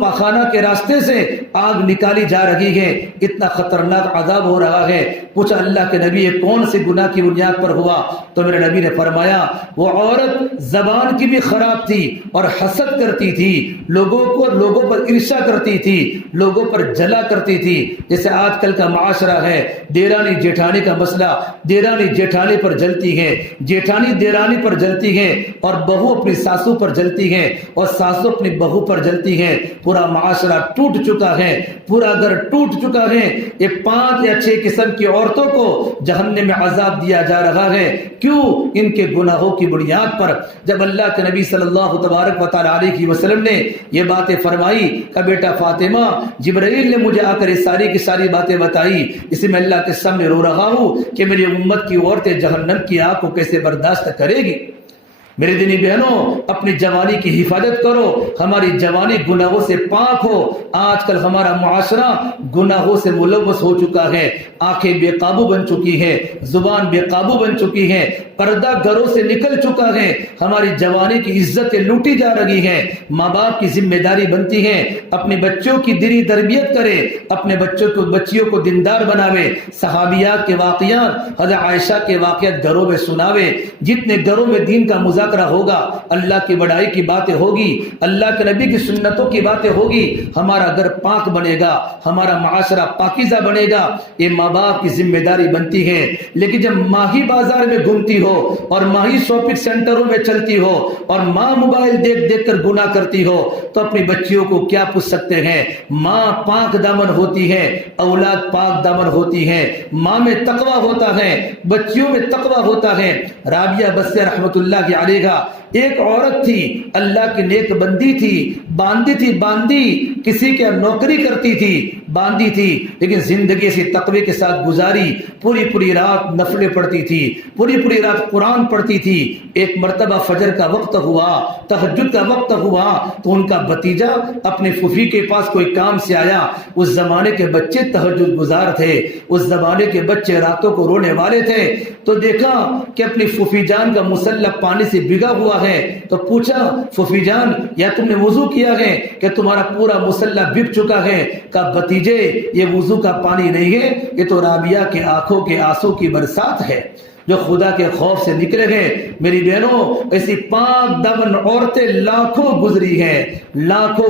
پاخانہ کے راستے سے آگ نکالی جا رہی ہے، اتنا خطرناک عذاب ہو رہا ہے۔ پوچھا اللہ کے نبی یہ کون سے گناہ کی بنیاد پر ہوا؟ تو میرے نبی نے فرمایا وہ عورت زبان کی بھی خراب تھی اور حسد کرتی تھی، لوگوں پر عرشا کرتی تھی، لوگوں پر جلا کرتی تھی۔ جیسے آج کل کا معاشرہ ہے، دیرانی جیٹھانی کا مسئلہ، دیرانی جیٹھانی پر جلتی ہے، جیٹھانی دیرانی پر جلتی ہے، اور بہو اپنی ساسو پر جلتی ہے، اور ساسو اپنی بہو پر جلتی ہے۔ پورا معاشرہ ٹوٹ چکا ہے، پورا گھر ٹوٹ چکا ہے۔ یہ 5 یا 6 قسم کی عورتوں کو جہنم میں عذاب دیا جا رہا ہے۔ کیوں؟ ان کے گناہوں کی بنیاد پر۔ جب اللہ کے نبی صلی اللہ تبارک و تعالی علیہ وسلم نے یہ باتیں فرمائی کہ بیٹا فاطمہ جبرائیل نے مجھے آ کر یہ ساری کی ساری باتیں بتائی، اسی میں اللہ کے سامنے رو رہا ہوں کہ میری امت کی عورتیں جہنم کی آگ کو کیسے برداشت کرے گی۔ میرے دینی بہنوں، اپنی جوانی کی حفاظت کرو، ہماری جوانی گناہوں سے پاک ہو۔ آج کل ہمارا معاشرہ گناہوں سے ملوث ہو چکا ہے، آنکھیں بے قابو بن چکی ہے، زبان بے قابو بن چکی ہے، پردہ گھروں سے نکل چکا ہے، ہماری جوانی کی عزتیں لوٹی جا رہی ہیں۔ ماں باپ کی ذمہ داری بنتی ہے اپنے بچوں کی دینی تربیت کرے، اپنے بچیوں کو دیندار بناوے، صحابیات کے واقعات، حضرت عائشہ کے واقعات گھروں میں سناوے۔ جتنے گھروں میں دین کا مذاکرہ ہوگا، اللہ کی بڑائی کی باتیں ہوگی، اللہ کے نبی کی سنتوں کی باتیں ہوگی، ہمارا گھر پاک بنے گا، ہمارا معاشرہ پاکیزہ بنے گا۔ یہ ماں باپ کی ذمہ داری بنتی ہے۔ لیکن جب ماہی بازار میں گھومتی ہو اور ماہی شاپنگ سینٹروں میں چلتی ہو اور ماں موبائل دیکھ دیکھ کر گناہ کرتی ہو تو اپنی بچیوں کو کیا پوچھ سکتے ہیں؟ ماں پاک دامن ہوتی ہے، اولاد پاک دامن ہوتی ہے، ماں میں تقوی ہوتا ہے، بچیوں میں تقوی ہوتا ہے۔ رابعہ بصریہ رحمت اللہ کی علیہا ایک عورت تھی، اللہ کی نیک بندی تھی، باندھی کسی کے نوکری کرتی تھی، باندھی تھی، لیکن زندگی سے تقوی کے ساتھ گزاری، پوری رات نفلیں پڑھتی تھی، پوری رات قرآن پڑھتی تھی۔ ایک مرتبہ فجر کا وقت ہوا، تہجد کا وقت ہوا تو ان کا بھتیجا اپنے پھوپھی کے پاس کوئی کام سے آیا۔ اس زمانے کے بچے تہجد گزار تھے، اس زمانے کے بچے راتوں کو رونے والے تھے، تو دیکھا کہ اپنی پھوپھی جان کا مسلح پانی سے بھگا ہوا ہے، تو پوچھا پھوپھی جان یا تم نے وضو کیا ہے کہ تمہارا پورا مسلح بھگ چکا ہے؟ کہا بھتیجے یہ وضو کا پانی نہیں ہے، یہ تو رابعہ کے آنکھوں کے آنسو کی برسات ہے جو خدا کے خوف سے نکلے گئے۔ میری بہنوں، ایسی پاک دامن عورتیں لاکھوں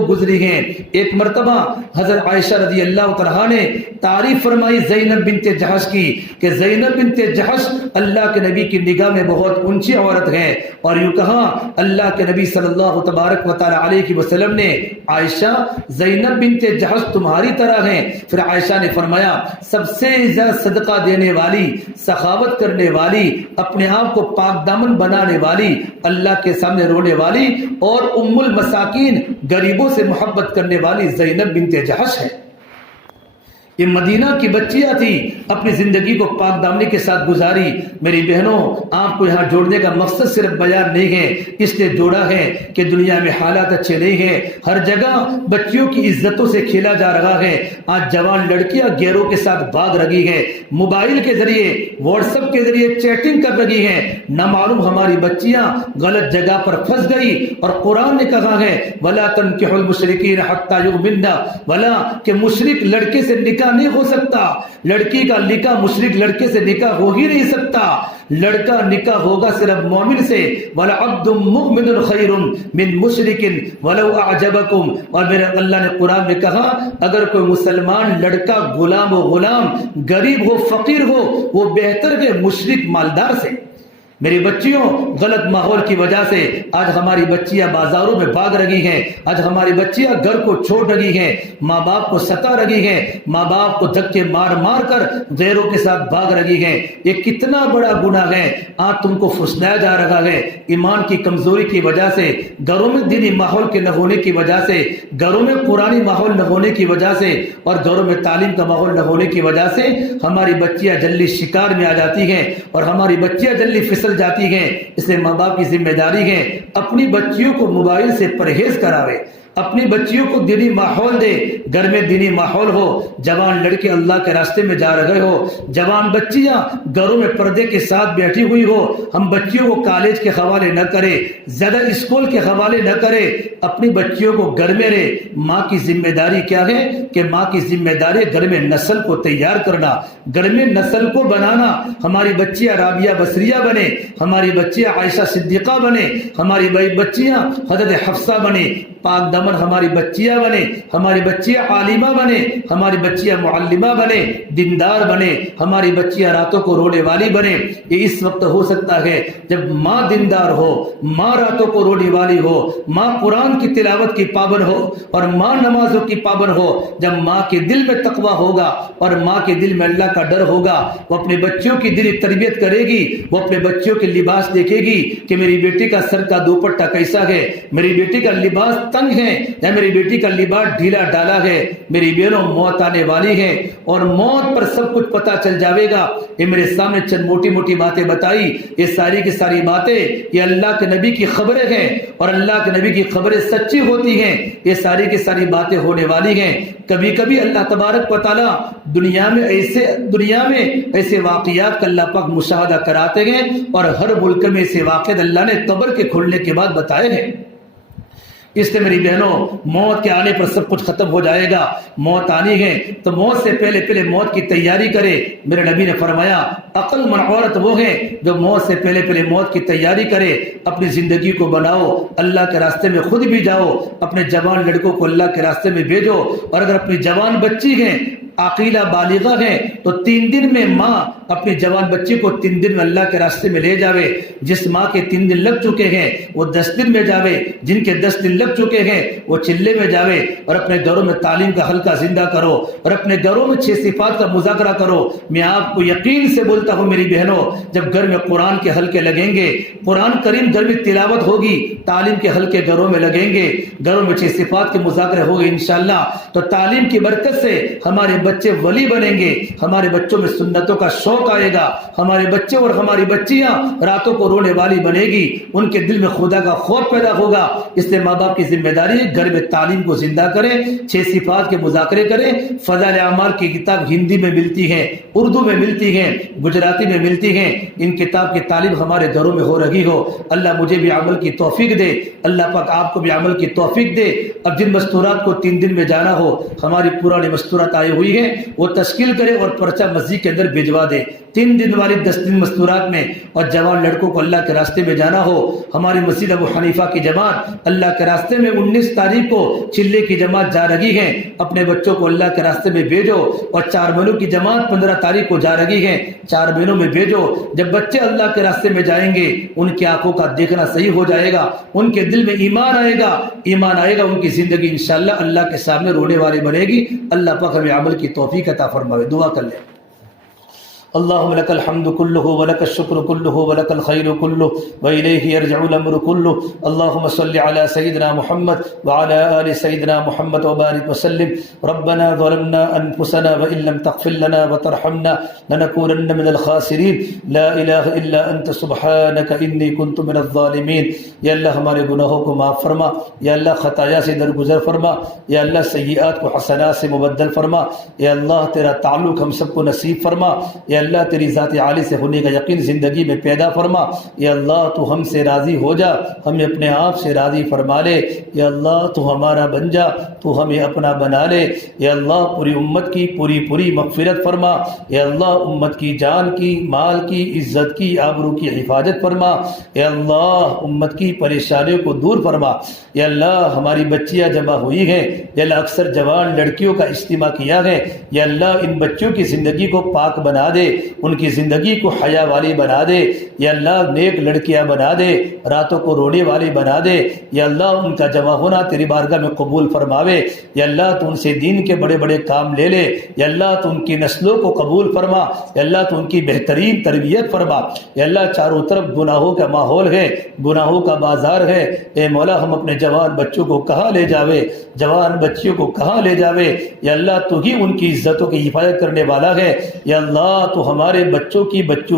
گزری ہیں۔ ایک مرتبہ حضرت عائشہ رضی اللہ عنہا نے تعریف فرمائی زینب بنت جحش کی کہ زینب بنت جحش اللہ کے نبی کی نگاہ میں بہت اونچی عورت ہے، اور یوں کہا اللہ کے نبی صلی اللہ تبارک و تعالی علیہ وسلم نے عائشہ زینب بنت جحش تمہاری طرح ہیں۔ پھر عائشہ نے فرمایا سب سے زیادہ صدقہ دینے والی، سخاوت کرنے والی، اپنے آپ کو پاک دامن بنانے والی، اللہ کے سامنے رونے والی اور ام المساکین غریبوں سے محبت کرنے والی زینب بنت جحش ہے۔ یہ مدینہ کی بچیاں تھی، اپنی زندگی کو پاک دامنی کے ساتھ گزاری۔ میری بہنوں، آپ کو یہاں جوڑنے کا مقصد صرف بیان نہیں ہے، اس لیے جوڑا ہے کہ دنیا میں حالات اچھے نہیں ہیں، ہر جگہ بچیوں کی عزتوں سے کھیلا جا رہا ہے۔ آج جوان لڑکیاں گیروں کے ساتھ بھاگ رہی ہیں، موبائل کے ذریعے، واٹس ایپ کے ذریعے چیٹنگ کر رہی ہیں۔ نہ معلوم ہماری بچیاں غلط جگہ پر پھنس گئی، اور قرآن نے کہا ہے وَلَا تَنْكِحُوا الْمُشْرِكِينَ حَتَّى يُؤْمِنَّ، ولا کہ مشرک لڑکے سے نکاح نہیں ہو سکتا، لڑکی کا نکاح مشرک لڑکے سے نکاح ہو ہی نہیں سکتا، لڑکا نکاح ہوگا صرف مومن سے۔ وَلَعَبْدٌ مُؤْمِنٌ خَيْرٌ مِّن مُشْرِكٍ وَلَوْ أَعْجَبَكُمْ، اور میرے اللہ نے قرآن میں کہا اگر کوئی مسلمان لڑکا غلام غریب ہو، فقیر ہو، وہ بہتر ہے مشرک مالدار سے۔ میری بچیوں، غلط ماحول کی وجہ سے آج ہماری بچیاں بازاروں میں بھاگ رہی ہیں، آج ہماری بچیاں گھر کو چھوڑ رہی ہیں، ماں باپ کو ستا رہی ہیں، ماں باپ کو دھکے مار مار کر غیروں کے ساتھ بھاگ رہی ہیں۔ یہ کتنا بڑا گناہ ہے۔ آج تم کو پھسلایا جا رہا ہے ایمان کی کمزوری کی وجہ سے، گھروں میں دینی ماحول کے نہ ہونے کی وجہ سے، گھروں میں قرآنی ماحول نہ ہونے کی وجہ سے، اور گھروں میں تعلیم کا ماحول نہ ہونے کی وجہ سے ہماری بچیاں جلدی شکار میں آ جاتی ہیں، اور ہماری بچیاں جلدی پھسل جاتی ہیں۔ اس لیے ماں باپ کی ذمہ داری ہے اپنی بچیوں کو موبائل سے پرہیز کراوے، اپنی بچیوں کو دینی ماحول دے، گھر میں دینی ماحول ہو، جوان لڑکے اللہ کے راستے میں جا رہے ہو، جوان بچیاں گھروں میں پردے کے ساتھ بیٹھی ہوئی ہو۔ ہم بچیوں کو کالج کے حوالے نہ کرے، زیادہ اسکول کے حوالے نہ کرے، اپنی بچیوں کو گھر میں رہے۔ ماں کی ذمہ داری کیا ہے کہ ماں کی ذمہ داری گھر میں نسل کو تیار کرنا، گھر میں نسل کو بنانا۔ ہماری بچیاں رابعہ بصریہ بنے، ہماری بچیاں عائشہ صدیقہ بنے، ہماری بچیاں حضرت حفصہ بنے، پاک دامن ہماری بچیاں بنے، ہماری بچیاں عالمہ بنے، ہماری بچیاں معلمہ بنے، دیندار بنے، ہماری بچیاں راتوں کو رونے والی بنے۔ یہ اس وقت ہو سکتا ہے جب ماں دیندار ہو، ماں راتوں کو رونے والی ہو، ماں قرآن کی تلاوت کی پابند ہو اور ماں نمازوں کی پابند ہو۔ جب ماں کے دل میں تقویٰ ہوگا اور ماں کے دل میں اللہ کا ڈر ہوگا، وہ اپنے بچوں کی دینی تربیت کرے گی، وہ اپنے بچوں کے لباس دیکھے گی کہ میری بیٹی کا سر کا دوپٹہ کیسا ہے، میری بیٹی کا لباس تنگ ہے یا میری بیٹی کا لباس ڈھیلا ڈالا ہے۔ میری بہنوں، موت آنے والی ہے اور موت پر سب کچھ پتا چل جاوے گا۔ یہ میرے سامنے چند موٹی موٹی باتیں بتائی، یہ ساری کی ساری باتیں یہ اللہ کے نبی کی خبریں ہیں اور اللہ کے نبی کی خبریں سچی ہوتی ہیں۔ یہ ساری کی ساری باتیں ہونے والی ہیں۔ کبھی کبھی اللہ تبارک و تعالی دنیا میں ایسے واقعات کا اللہ پاک مشاہدہ کراتے ہیں اور ہر ملک میں ایسے واقعات اللہ نے قبر کے کھلنے کے بعد بتائے ہیں۔ اس لیے میری بہنوں، موت کے آنے پر سب کچھ ختم ہو جائے گا۔ موت آنی ہے تو موت سے پہلے موت کی تیاری کرے۔ میرے نبی نے فرمایا عقل مند عورت وہ ہے جو موت سے پہلے موت کی تیاری کرے۔ اپنی زندگی کو بناؤ، اللہ کے راستے میں خود بھی جاؤ، اپنے جوان لڑکوں کو اللہ کے راستے میں بھیجو، اور اگر اپنی جوان بچی ہیں، عاقلہ بالغہ ہیں، تو 3 دن میں ماں اپنی جوان بچی کو 3 دن میں اللہ کے راستے میں لے جاوے۔ جس ماں کے 3 دن لگ چکے ہیں وہ 10 دن میں جاوے، جن کے 10 دن لگ چکے ہیں وہ چلے میں جاوے، اور اپنے گھروں میں تعلیم کا حلقہ زندہ کرو اور اپنے گھروں میں 6 صفات کا مذاکرہ کرو۔ میں آپ کو یقین سے بولتا ہوں میری بہنوں، جب گھر میں قرآن کے حلقے لگیں گے، قرآن کریم گھر میں تلاوت ہوگی، تعلیم کے حلقے گھروں میں لگیں گے، گھروں میں 6 صفات کے مذاکرے ہوگے انشاءاللہ، تو تعلیم کی برکت سے ہمارے بچے ولی بنیں گے، ہمارے بچوں میں سنتوں کا شوق آئے گا، ہمارے بچے اور ہماری بچیاں راتوں کو رونے والی بنے گی، ان کے دل میں خدا کا خوف پیدا ہوگا۔ اس لیے ماں باپ کی ذمہ داری ہے گھر میں تعلیم کو زندہ کریں، 6 صفات کے مذاکرے کریں۔ فضائل اعمال کی کتاب ہندی میں ملتی ہے، اردو میں ملتی ہے، گجراتی میں ملتی ہے۔ ان کتاب کی تعلیم ہمارے گھروں میں ہو رہی ہو۔ اللہ مجھے بھی عمل کی توفیق دے، اللہ پاک آپ کو بھی عمل کی توفیق دے۔ اب جن مستورات کو 3 دن میں جانا ہو، ہماری پرانی مستورات آئی ہوئی ہے، وہ تشکیل کرے اور پرچہ مسجد کے اندر بھجوا دے۔ 3 دن والی 10 دن مستورات میں، اور جوان لڑکوں کو اللہ کے راستے میں جانا ہو، ہماری مسجد ابو حنیفہ کی جماعت اللہ کے راستے میں 19 تاریخ کو چلے کی جماعت جا رہی ہے۔ اپنے بچوں کو اللہ کے راستے میں بھیجو، اور 4 مہینوں کی جماعت 15 تاریخ کو جا رہی ہے، 4 مہینوں میں بھیجو۔ جب بچے اللہ کے راستے میں جائیں گے، ان کی آنکھوں کا دیکھنا صحیح ہو جائے گا، ان کے دل میں ایمان آئے گا، ان کی زندگی انشاءاللہ اللہ کے سامنے رونے والی بنے گی۔ اللہ پاک ہمیں عمل کی توفیق عطا فرمائے۔ دعا کر لیں۔ اللهم لك الحمد كله ولك الشكر كله ولك الخير كله وإليه يرجع الأمر كله اللهم صل على سيدنا محمد وعلى آل سيدنا محمد وبارك وسلم ربنا ظلمنا أنفسنا وإن لم تغفر لنا وترحمنا لنكونن من الخاسرين لا إله إلا أنت سبحانك إني كنت من الظالمين یا اللہ ہمارے گناہوں کو معاف فرما، یا اللہ خطایا سے درگزر فرما، یا اللہ سیئات کو حسنات سے مبدل فرما، یا اللہ تیرا تعلق ہم سب کو نصیب فرما، یا اللہ تیری ذات عالی سے ہونے کا یقین زندگی میں پیدا فرما، یا اللہ تو ہم سے راضی ہو جا، ہمیں اپنے آپ سے راضی فرما لے، یا اللہ تو ہمارا بن جا، تو ہمیں اپنا بنا لے، یا اللہ پوری امت کی پوری مغفرت فرما، یا اللہ امت کی جان کی، مال کی، عزت کی، آبرو کی حفاظت فرما، یا اللہ امت کی پریشانیوں کو دور فرما، یا اللہ ہماری بچیاں جمع ہوئی ہیں، یا اللہ اکثر جوان لڑکیوں کا اجتماع کیا ہے، یا اللہ ان بچوں کی زندگی کو پاک بنا دے، ان کی زندگی کو حیا والی بنا دے، یا اللہ نیک لڑکیاں بنا دے، راتوں کو رونے والی بنا دے، یا اللہ ان کا جمع ہونا تیری بارگاہ میں قبول فرماوے، یا اللہ تو ان سے دین کے بڑے بڑے کام لے لے، یا اللہ تو ان کی نسلوں کو قبول فرما، یا اللہ تو ان کی بہترین تربیت فرما، یا اللہ چاروں طرف گناہوں کا ماحول ہے، گناہوں کا بازار ہے، اے مولا ہم اپنے جوان بچوں کو کہاں لے جاوے، جوان بچیوں کو کہاں لے جاوے، یا اللہ تو ہی ان کی عزتوں کی حفاظت کرنے والا ہے، یا اللہ تو تو ہمارے بچوں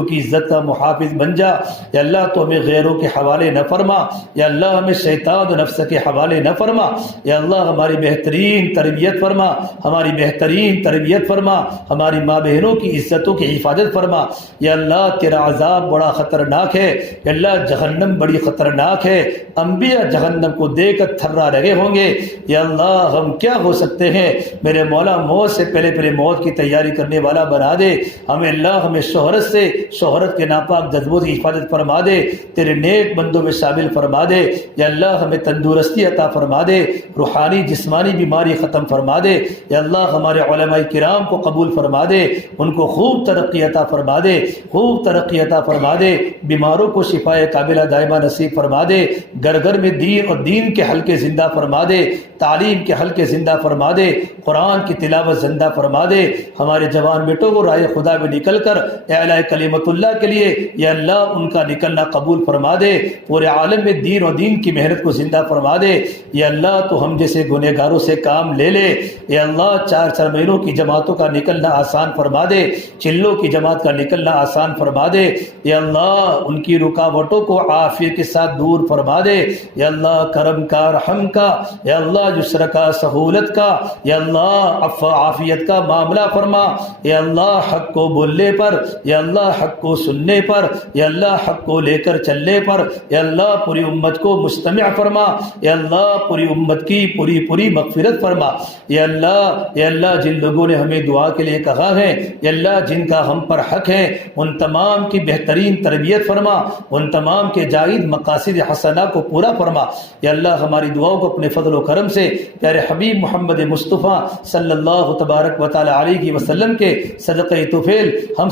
کی عزت کا محافظ بن جا۔ یا اللہ تو ہمیں غیروں کے حوالے نہ فرما، یا اللہ ہمیں شیطان و نفس کے حوالے نہ فرما، یا اللہ ہماری بہترین تربیت فرما، ہماری بہترین تربیت فرما، ہماری ماں بہنوں کی عزتوں کی حفاظت فرما۔ یا اللہ تیرا عذاب بڑا خطرناک ہے، یا اللہ جہنم بڑی خطرناک ہے، انبیاء جہنم کو دیکھ کر تھرا رہے ہوں گے۔ یا اللہ ہم کیا ہو سکتے ہیں، میرے مولا موت سے پہلے موت کی تیاری کرنے والا بنا دے ہمیں۔ اللہ ہمیں شہرت کے ناپاک جذبوں کی حفاظت فرما دے، تیرے نیک بندوں میں شامل فرما دے۔ یا اللہ ہمیں تندرستی عطا فرما دے، روحانی جسمانی بیماری ختم فرما دے۔ یا اللہ ہمارے علماء کرام کو قبول فرما دے، ان کو خوب ترقی عطا فرما دے، خوب ترقی عطا فرما دے، بیماروں کو شفائے کاملہ دائمہ نصیب فرما دے، گھر گھر میں دین اور دین کے حلقے زندہ فرما دے، تعلیم کے حلقے زندہ فرما دے، قرآن کی تلاوت زندہ فرما دے۔ ہمارے جوان بیٹوں کو راہ خدا میں نکل کر اعلاء کلمت اللہ کے لیے یا اللہ ان کا نکلنا قبول فرما دے، پورے عالم میں دین اور دین کی محنت کو زندہ فرما دے۔ یا اللہ تو ہم جیسے گنہگاروں سے کام لے لے۔ یا اللہ 4 مہینوں کی جماعتوں کا نکلنا آسان فرما دے، چلوں کی جماعت کا نکلنا آسان فرما دے۔ یا اللہ ان کی رکاوٹوں کو عافیت کے ساتھ دور فرما دے۔ یا اللہ کرم کا، رحم کا، یا اللہ یسر کا، سہولت کا، یا اللہ عفو عافیت کا معاملہ فرما۔ یا اللہ حق کو بولنے پر، یا اللہ حق کو سننے پر، یا اللہ حق کو لے کر چلنے پر، یا اللہ پوری امت کو مستمع فرما۔ یا اللہ پوری امت کی پوری مغفرت فرما۔ یا اللہ جن لوگوں نے ہمیں دعا کے لیے کہا ہے، یا اللہ جن کا ہم پر حق ہے، ان تمام کی بہترین تربیت فرما، ان تمام کے جائز مقاصد حسنہ کو پورا فرما۔ یا اللہ ہماری دعاؤں کو اپنے فضل و کرم سے پیارے حبیب محمد مصطفیٰ صلی اللہ تبارک و تعالی علیہ وسلم کے صدقہ طفیل ہم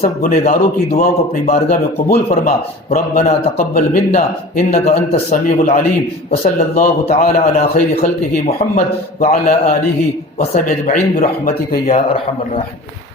سب گنہگاروں کی دعاؤں کو اپنی بارگاہ میں قبول فرما۔ ربنا تقبل منا انك انت السمیع العلیم، وصلی اللہ تعالی علی خیر خلقہ محمد وعلی آلہ وصحبہ اجمعین برحمتک یا ارحم الراحمین۔